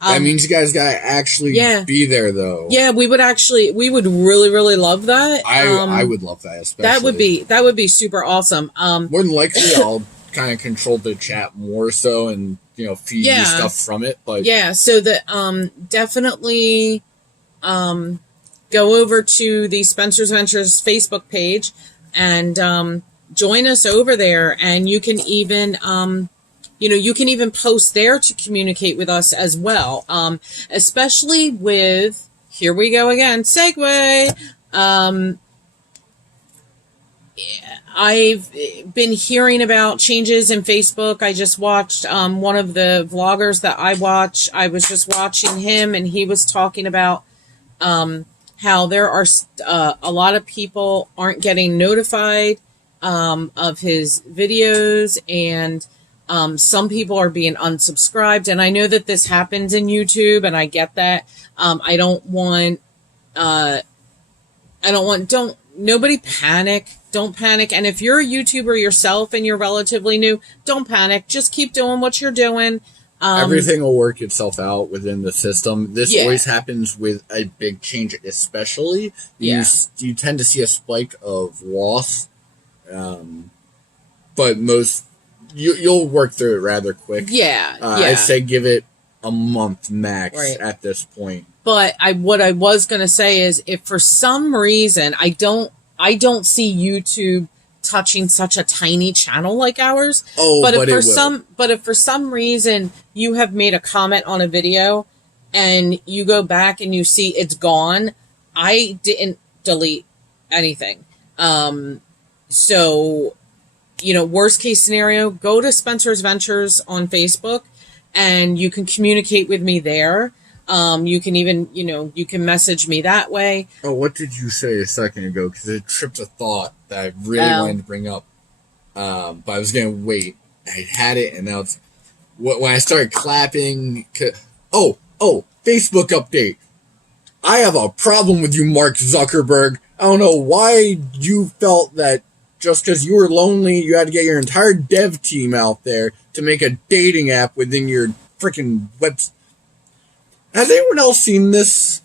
That means you guys gotta actually be there, though. Yeah, we would really, really love that. I would love that, especially. That would be super awesome. More than likely, I'll kind of control the chat more so, and feed you stuff from it. But so that definitely go over to the Spencer's Ventures Facebook page and join us over there, and you can even you can even post there to communicate with us as well. Especially with, here we go again, segue. I've been hearing about changes in Facebook. I just watched one of the vloggers that I watch. I was just watching him, and he was talking about how there are a lot of people aren't getting notified of his videos, and some people are being unsubscribed. And I know that this happens in YouTube, and I get that. Nobody panic. Don't panic. And if you're a YouTuber yourself and you're relatively new, don't panic. Just keep doing what you're doing. Everything will work itself out within the system. This always happens with a big change, especially. You tend to see a spike of loss. But you'll work through it rather quick. I'd say give it a month max at this point. But what I was going to say is, if for some reason I don't see YouTube touching such a tiny channel like ours. But if for some reason you have made a comment on a video and you go back and you see it's gone, I didn't delete anything. So, worst case scenario, go to Spencer's Ventures on Facebook and you can communicate with me there. You can even, you can message me that way. Oh, what did you say a second ago? Because it tripped a thought that I really wanted to bring up. but I was gonna wait. I had it, and now it's when I started clapping. Oh, Facebook update. I have a problem with you, Mark Zuckerberg. I don't know why you felt that just because you were lonely, you had to get your entire dev team out there to make a dating app within your freaking website. Has anyone else seen this?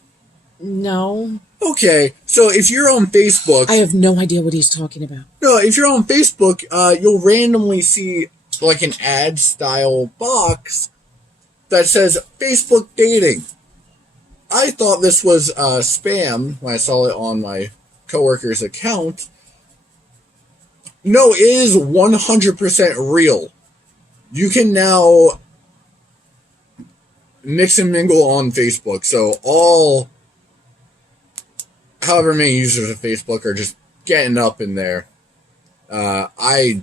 No. Okay, so if you're on Facebook... I have no idea what he's talking about. No, if you're on Facebook, you'll randomly see like an ad-style box that says Facebook dating. I thought this was spam when I saw it on my coworker's account. No, it is 100% real. You can now mix and mingle on Facebook. So however many users of Facebook are just getting up in there. I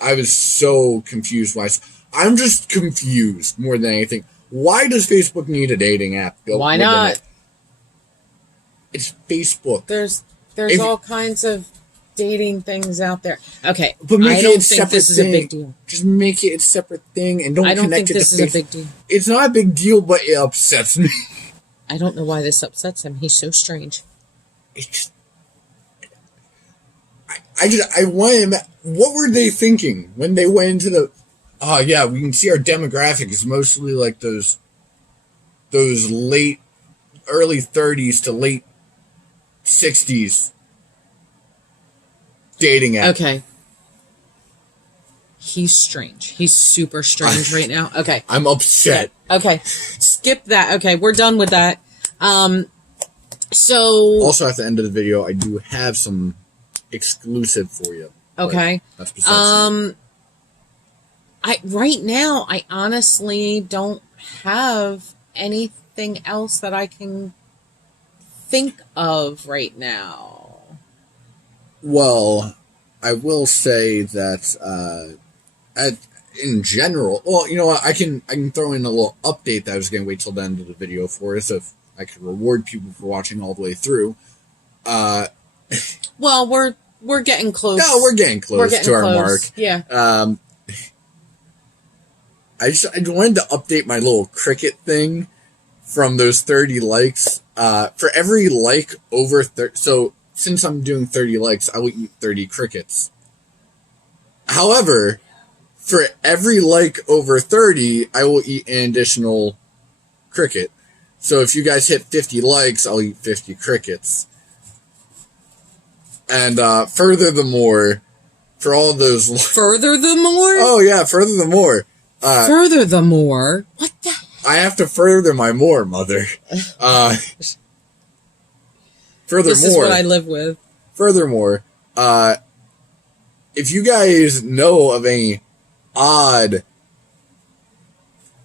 was so confused. I'm just confused more than anything. Why does Facebook need a dating app? Why not? It's Facebook. There's all kinds of dating things out there. Okay, but I don't think this is a big deal. Just make it a separate thing and don't connect it to Facebook. I don't think this is a big deal. It's not a big deal, but it upsets me. I don't know why this upsets him. He's so strange. I want him. What were they thinking when they went into the? Oh yeah, we can see our demographic is mostly like those early 30s to late 60s dating app. Okay. He's strange. He's super strange right now. Okay. I'm upset. Okay. Skip that. Okay, we're done with that. So also at the end of the video, I do have some exclusive for you. Okay. That's besides right now, I honestly don't have anything else that I can think of right now. Well, I will say that in general, well, you know what, I can throw in a little update that I was going to wait till the end of the video for, so if I could reward people for watching all the way through. Well, we're getting close. No, we're getting close to our mark. Yeah. I wanted to update my little cricket thing from those 30 likes. For every like over 30, so since I'm doing 30 likes, I will eat 30 crickets. However, for every like over 30, I will eat an additional cricket. So if you guys hit 50 likes, I'll eat 50 crickets. And furthermore, for all those... Furthermore? Oh yeah, furthermore. Furthermore? What the... I have to further my more, mother. Furthermore... This is what I live with. Furthermore, if you guys know of any odd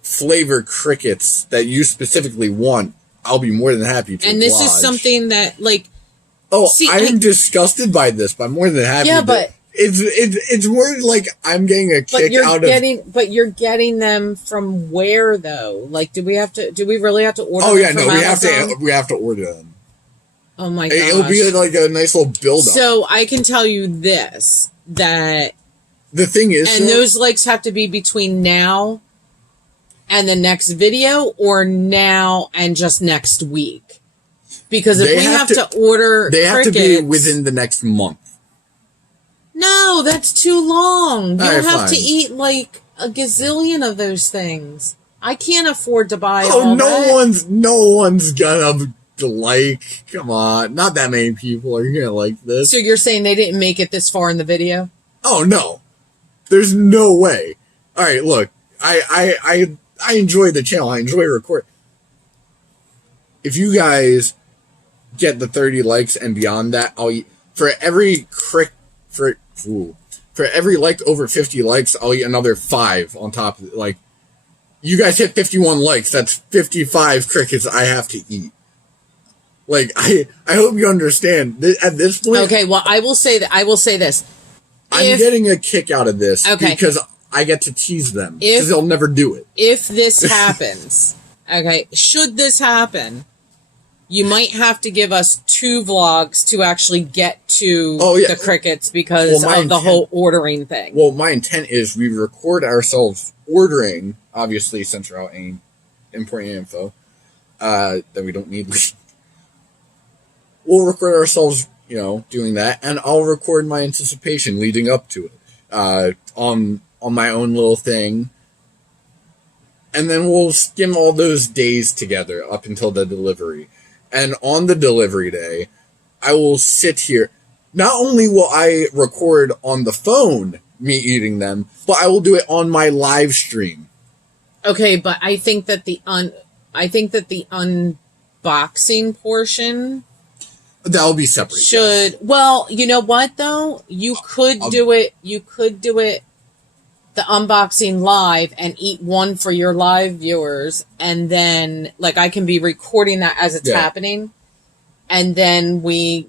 flavor crickets that you specifically want, I'll be more than happy to And this is something that, like... Oh, see, I'm disgusted by this, but I'm more than happy. Yeah, but... It's more like I'm getting a kick out of... But you're getting them from where, though? Like, do we really have to order them? Oh, yeah, from no, Amazon? we have to order them. Oh, my gosh. It'll be like a nice little build-up. So, I can tell you this, that... The thing is... And those likes have to be between now and the next video, or now and just next week. Because if we have to order They have to be crickets, within the next month. No, that's too long. You'll have fine. to eat like a gazillion of those things. I can't afford to buy all Oh, that. no one's gonna like... Come on. Not that many people are gonna like this. So you're saying they didn't make it this far in the video? Oh, no. There's no way. Alright, look. I enjoy the channel. I enjoy recording. If you guys get the 30 likes and beyond that, I'll eat... For every for every like over 50 likes, I'll eat another 5 on top of it. Like, you guys hit 51 likes, that's 55 crickets I have to eat. Like, I hope you understand. At this point... Okay, well, I will say this. I'm getting a kick out of this okay. because I get to tease them. Because they'll never do it. If this happens, okay, should this happen, You might have to give us 2 vlogs to actually get to the crickets because of the whole ordering thing. Well, my intent is we record ourselves ordering, obviously, since we're out any important info that we don't need. We'll record ourselves, doing that, and I'll record my anticipation leading up to it on my own little thing. And then we'll skim all those days together up until the delivery. And on the delivery day, I will sit here. Not only will I record on the phone me eating them, but I will do it on my live stream. Okay, but I think that the unboxing portion that'll be separate. Well, you know what though? You could do it the unboxing live and eat one for your live viewers, and then I can be recording that as it's happening, and then we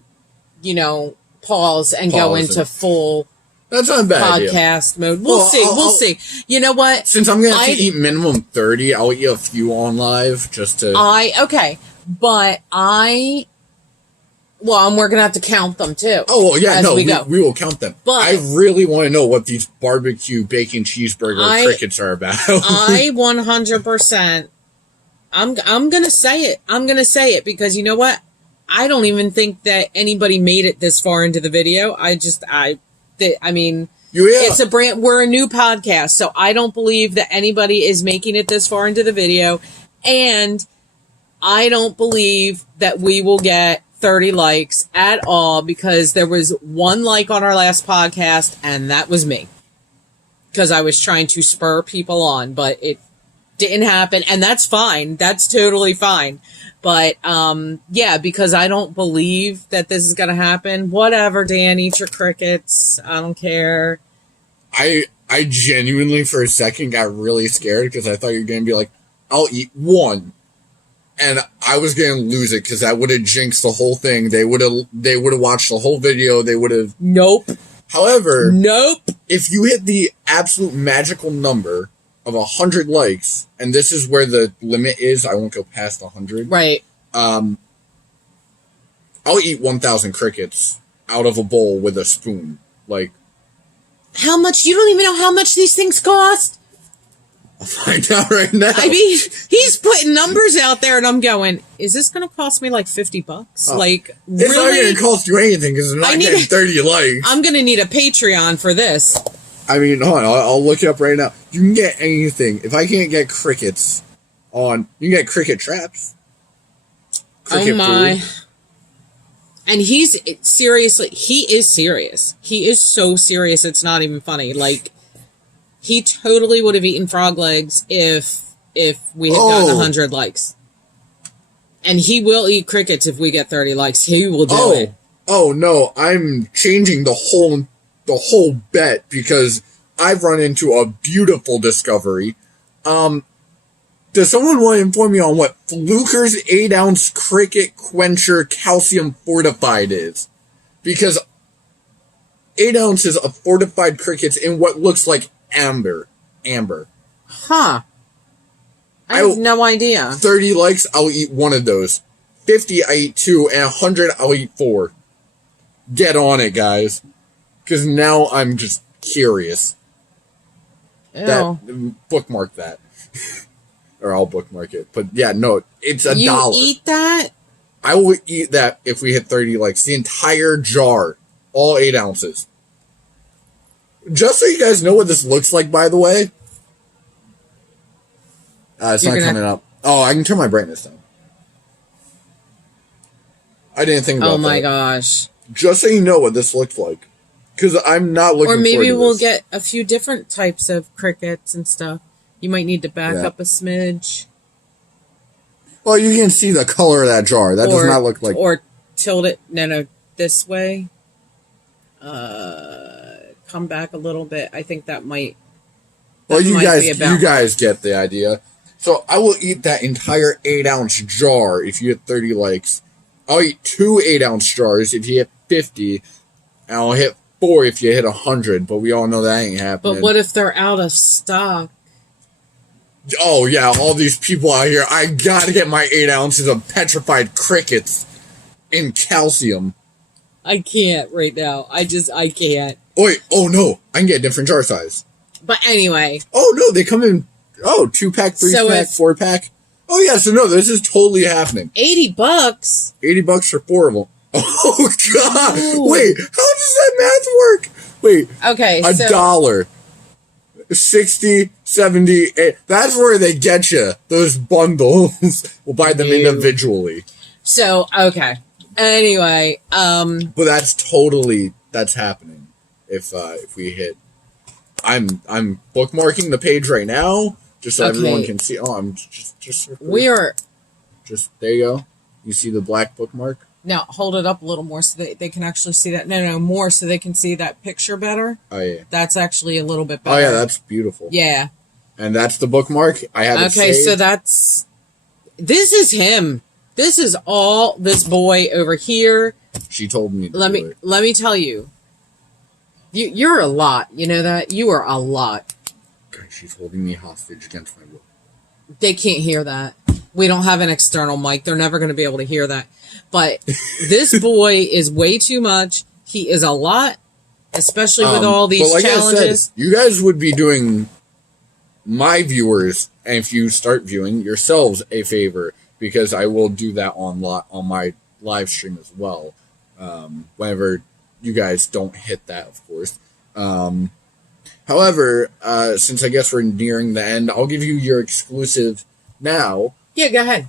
pause and go into full that's not a bad podcast idea. Mode. We'll see. You know what? Since I'm gonna have to eat minimum 30, I'll eat a few on live just to and we're going to have to count them, too. Oh, well, yeah, we will count them. But I really want to know what these barbecue bacon cheeseburger crickets are about. I 100%, I'm going to say it. I'm going to say it because you know what? I don't even think that anybody made it this far into the video. It's a brand, we're a new podcast, so I don't believe that anybody is making it this far into the video. And I don't believe that we will get 30 likes at all because there was 1 like on our last podcast and that was me because I was trying to spur people on, but it didn't happen, and that's fine. That's totally fine. But because I don't believe that this is gonna happen. Whatever, Dan, eat your crickets. I don't care. I genuinely for a second got really scared because I thought you were gonna be like, I'll eat 1. And I was going to lose it because that would have jinxed the whole thing. They would have watched the whole video. They would have... Nope. However... Nope. If you hit the absolute magical number of 100 likes, and this is where the limit is, I won't go past 100. Right. I'll eat 1,000 crickets out of a bowl with a spoon. How much? You don't even know how much these things cost? I'll find out right now. I mean, he's putting numbers out there, and I'm going, is this going to cost me $50? It's really? It's not going to cost you anything because I'm not getting 30 likes. I'm going to need a Patreon for this. I mean, hold on, I'll look it up right now. You can get anything. If I can't get crickets you can get cricket traps. Cricket food. And he is serious. He is so serious, it's not even funny. He totally would have eaten frog legs if we had gotten 100 likes. And he will eat crickets if we get 30 likes. He will do it. Oh no, I'm changing the whole bet because I've run into a beautiful discovery. Does someone want to inform me on what Fluker's 8-ounce cricket quencher calcium fortified is? Because 8 ounces of fortified crickets in what looks like amber. Huh. I have no idea. 30 likes, I'll eat 1 of those. 50, I eat 2, and 100, I'll eat 4. Get on it, guys. Because now I'm just curious. Ew. Bookmark that. Or I'll bookmark it. But yeah, no, it's $1. You eat that? I will eat that if we hit 30 likes. The entire jar. All 8 ounces. Just so you guys know what this looks like, by the way. It's not coming up. Oh, I can turn my brightness down. I didn't think about that. Oh my gosh. Just so you know what this looks like. Because I'm not looking forward to this. Or maybe we'll get a few different types of crickets and stuff. You might need to back up a smidge. Well, you can see the color of that jar. That does not look like... Or tilt it, this way. Come back a little bit. I think that might... Well, you guys get the idea. So I will eat that entire 8-ounce jar if you hit 30 likes. I'll eat 2 8-ounce jars if you hit 50. And I'll hit 4 if you hit 100. But we all know that ain't happening. But what if they're out of stock? Oh, yeah, all these people out here. I gotta get my 8 ounces of petrified crickets in calcium. I can't right now. I can't. Wait, oh no, I can get a different jar size. But anyway. Oh no, they come in, 2-pack, 3-pack, 4-pack. Oh yeah, so no, this is totally happening. $80? $80 for 4 of them. Oh god! Ooh. Wait, how does that math work? Wait. Okay, $1. 60, 70, 80. That's where they get you. Those bundles. We'll buy them individually. So, okay. Anyway, but that's happening. If we hit, I'm bookmarking the page right now, just so everyone can see. Oh, I'm just. We are. Just, there you go. You see the black bookmark? Now, hold it up a little more so they can actually see that. No, more so they can see that picture better. Oh, yeah. That's actually a little bit better. Oh, yeah, that's beautiful. Yeah. And that's the bookmark. I have it saved. So this is him. This is all this boy over here. She told me Let me tell you. You're a lot. You know that? You are a lot. She's holding me hostage against my will. They can't hear that. We don't have an external mic. They're never going to be able to hear that. But this boy is way too much. He is a lot, especially with all these challenges. I said, you guys would be doing my viewers, and if you start viewing yourselves, a favor, because I will do that on my live stream as well. Whenever you guys don't hit that, of course. However, since I guess we're nearing the end, I'll give you your exclusive now. Yeah, go ahead.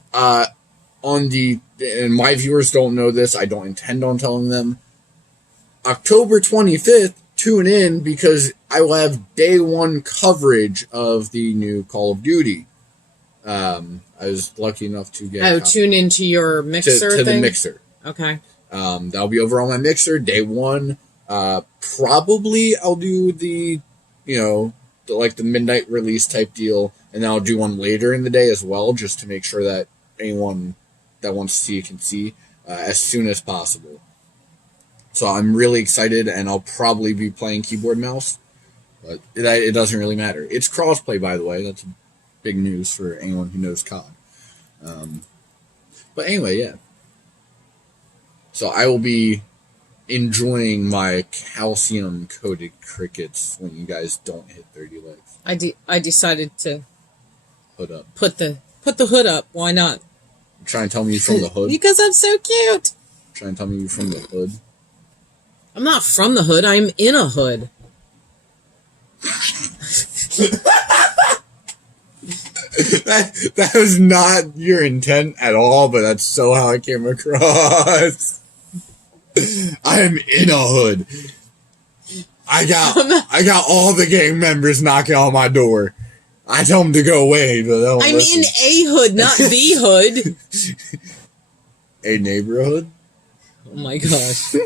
And my viewers don't know this, I don't intend on telling them. October 25th, tune in because I will have day 1 coverage of the new Call of Duty. I was lucky enough to get... tune into your mixer to thing? the mixer. Okay. That'll be over on my mixer, day 1. Probably I'll do the midnight release type deal, and then I'll do one later in the day as well, just to make sure that anyone that wants to see it can see as soon as possible. So I'm really excited, and I'll probably be playing keyboard mouse, but it doesn't really matter. It's crossplay, by the way. That's big news for anyone who knows COD. But anyway, yeah. So I will be enjoying my calcium-coated crickets when you guys don't hit 30 likes. I decided to hood up. Put the hood up. Why not? You're trying to tell me you're from the hood? Because I'm so cute. You're trying to tell me you're from the hood? I'm not from the hood. I'm in a hood. that was not your intent at all, but that's so how it came across. I'm in a hood. I got all the gang members knocking on my door. I tell them to go away, but they don't listen. In a hood, not the hood. A neighborhood? Oh my gosh.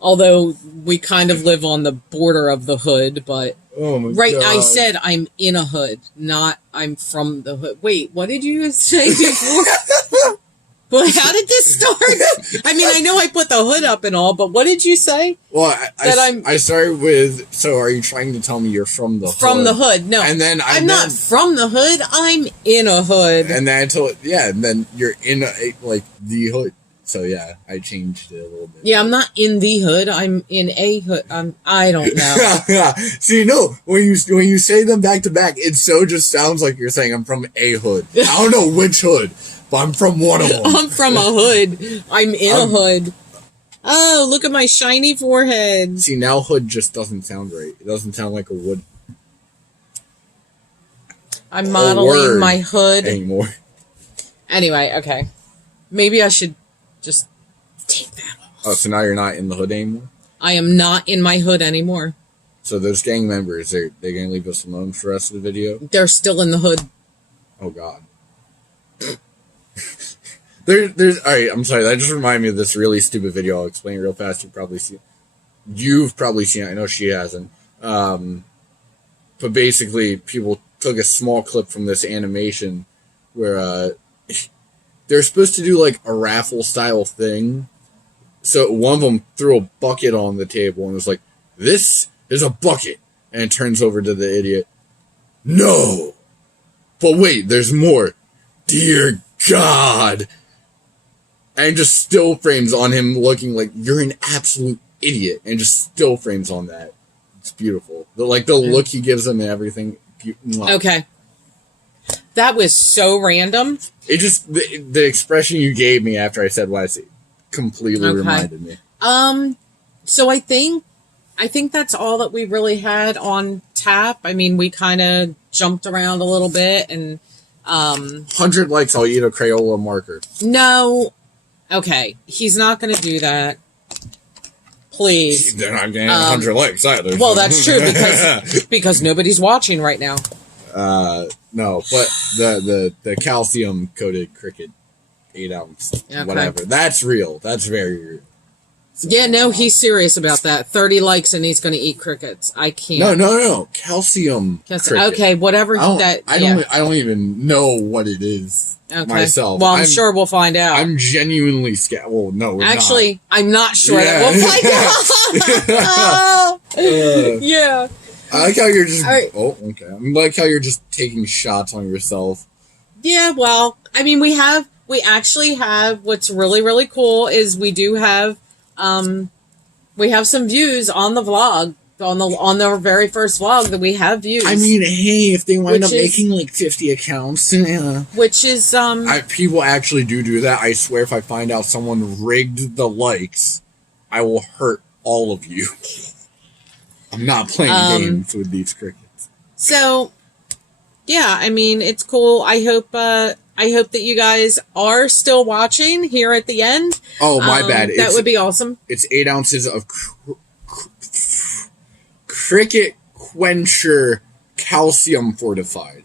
Although we kind of live on the border of the hood, but oh my right, God. I said I'm in a hood, not I'm from the hood. Wait, what did you say before? But how did this start? I mean, I know I put the hood up and all, but what did you say? Well, I started with, so are you trying to tell me you're from the hood? From the hood, no. And then I'm not from the hood, I'm in a hood. And then I told, yeah, and then you're in the hood. So yeah, I changed it a little bit. Yeah, I'm not in the hood, I'm in a hood. I don't know. See, no, when you say them back to back, it just sounds like you're saying I'm from a hood. I don't know which hood. But I'm from one of them. I'm from a hood. I'm in a hood. Oh, look at my shiny forehead. See, now hood just doesn't sound right. It doesn't sound like a wood. I'm modeling my hood. Anymore. Anyway, okay. Maybe I should just take that off. Oh, so now you're not in the hood anymore? I am not in my hood anymore. So those gang members, they're going to leave us alone for the rest of the video? They're still in the hood. Oh, God. There's alright, I'm sorry, that just reminded me of this really stupid video. I'll explain it real fast. You've probably seen it. I know she hasn't. But basically, people took a small clip from this animation where they're supposed to do like a raffle style thing. So one of them threw a bucket on the table and was like, "This is a bucket," and it turns over to the idiot. "No, but wait, there's more. Dear God. And just still frames on him looking like you're an absolute idiot. And just still frames on that. It's beautiful. The look he gives him and everything. Okay. That was so random. It just, the expression you gave me after I said what I said completely reminded me. So I think that's all that we really had on tap. I mean, we kind of jumped around a little bit and 100 likes, I'll eat a Crayola marker. No. Okay. He's not going to do that. Please. They're not getting 100 likes either. Well, that's true because nobody's watching right now. No, but the calcium coated cricket 8 ounce, whatever. That's real. That's very real. So, yeah, no, he's serious about that. 30 likes and he's going to eat crickets. I can't. No. Calcium. Cricket. Okay, whatever I don't even know what it is myself. Well, I'm sure we'll find out. I'm genuinely scared. Well, no, we're actually, not. I'm not sure that we'll find out. Yeah. I like how you're just. Right. Oh, okay. I like how you're just taking shots on yourself. Yeah, well, I mean, we actually have. What's really, really cool is we do have. We have some views on the vlog, on the very first vlog that we have views. I mean, hey, if they wind up making like 50 accounts, which is people actually do that. I swear, if I find out someone rigged the likes, I will hurt all of you. I'm not playing games with these crickets. So, yeah, I mean, it's cool. I hope that you guys are still watching here at the end. Oh, my bad. That would be awesome. It's 8 ounces of cricket quencher calcium fortified.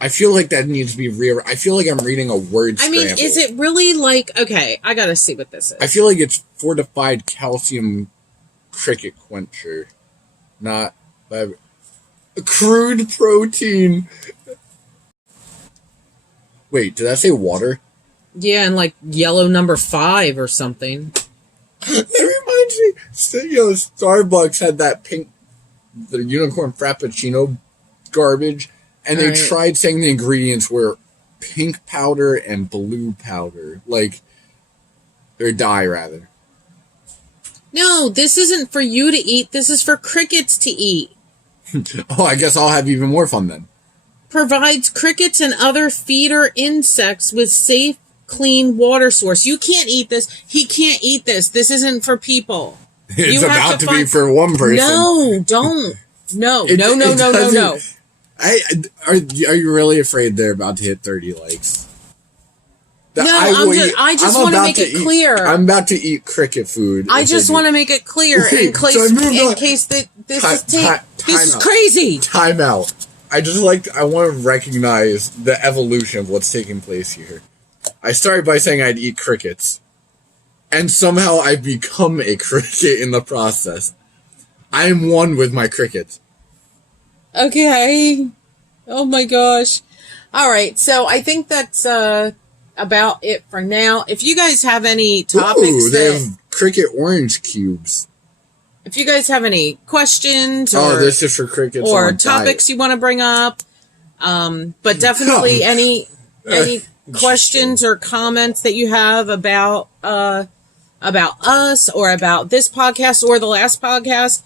I feel like that needs to be I feel like I'm reading a word scramble. I mean, is it really like... Okay, I gotta see what this is. I feel like it's fortified calcium cricket quencher. Not... crude protein... Wait, did I say water? Yeah, and like yellow number 5 or something. That reminds me. Starbucks had that the unicorn frappuccino garbage, and they tried saying the ingredients were pink powder and blue powder, or dye rather. No, this isn't for you to eat. This is for crickets to eat. Oh, I guess I'll have even more fun then. Provides crickets and other feeder insects with safe, clean water source. You can't eat this. He can't eat this. This isn't for people. It's about to be for one person. No, don't. No. Are you really afraid they're about to hit 30 likes? I just want to make it clear. I'm about to eat cricket food. I just want to make it clear in case that this is crazy. Time out. I want to recognize the evolution of what's taking place here. I started by saying I'd eat crickets. And somehow I've become a cricket in the process. I am one with my crickets. Okay. Oh my gosh. Alright, so I think that's about it for now. If you guys have any topics they have cricket orange cubes. If you guys have any questions this is for crickets or topics you want to bring up, but definitely any questions or comments that you have about us or about this podcast or the last podcast,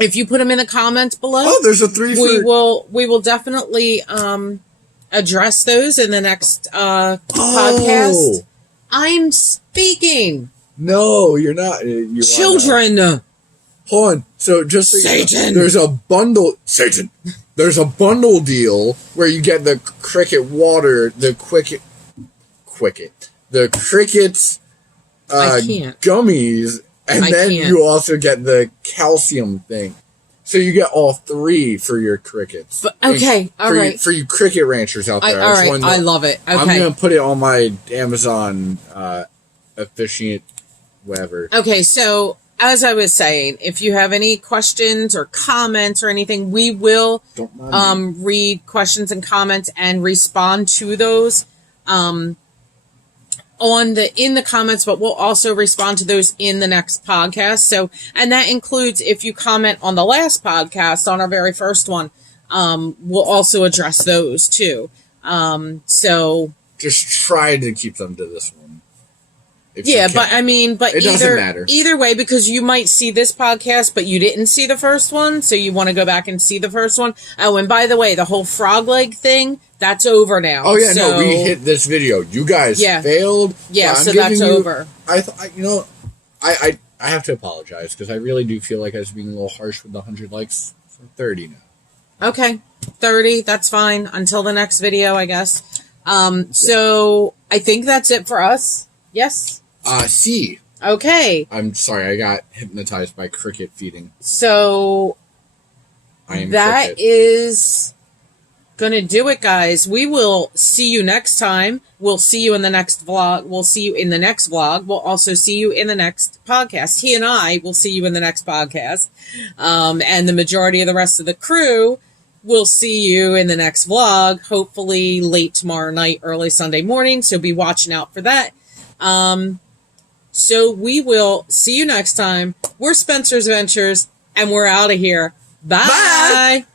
if you put them in the comments below, there's a 3 we will definitely address those in the next podcast. I'm speaking. No, you're not. Children. Hold on. So just so Satan. There's a bundle. Satan. There's a bundle deal where you get the cricket water, the crickets gummies, and then you also get the calcium thing. So you get all 3 for your crickets. But, okay, all right. For you cricket ranchers out there. I love it. Okay. I'm going to put it on my Amazon efficient whatever. Okay, so as I was saying, if you have any questions or comments or anything, we will read questions and comments and respond to those in the comments, but we'll also respond to those in the next podcast. So, and that includes if you comment on the last podcast, on our very first one, we'll also address those too. So just try to keep them to this one. Yeah, but I mean, but it doesn't matter. Either way, because you might see this podcast, but you didn't see the first one, so you want to go back and see the first one. Oh, and by the way, the whole frog leg thing, that's over now. Oh yeah, no, we hit this video. You guys failed. Yeah, so that's over. I have to apologize because I really do feel like I was being a little harsh with the 100 likes. For 30 now. Okay, 30. That's fine until the next video, I guess. So I think that's it for us. Yes. C. Okay. I'm sorry, I got hypnotized by cricket feeding. So that is gonna do it, guys. We will see you next time. We'll see you in the next vlog. We'll see you in the next vlog. We'll also see you in the next podcast. He and I will see you in the next podcast. And the majority of the rest of the crew will see you in the next vlog, hopefully late tomorrow night, early Sunday morning. So be watching out for that. So we will see you next time. We're Spencer's Ventures, and we're out of here. Bye. Bye.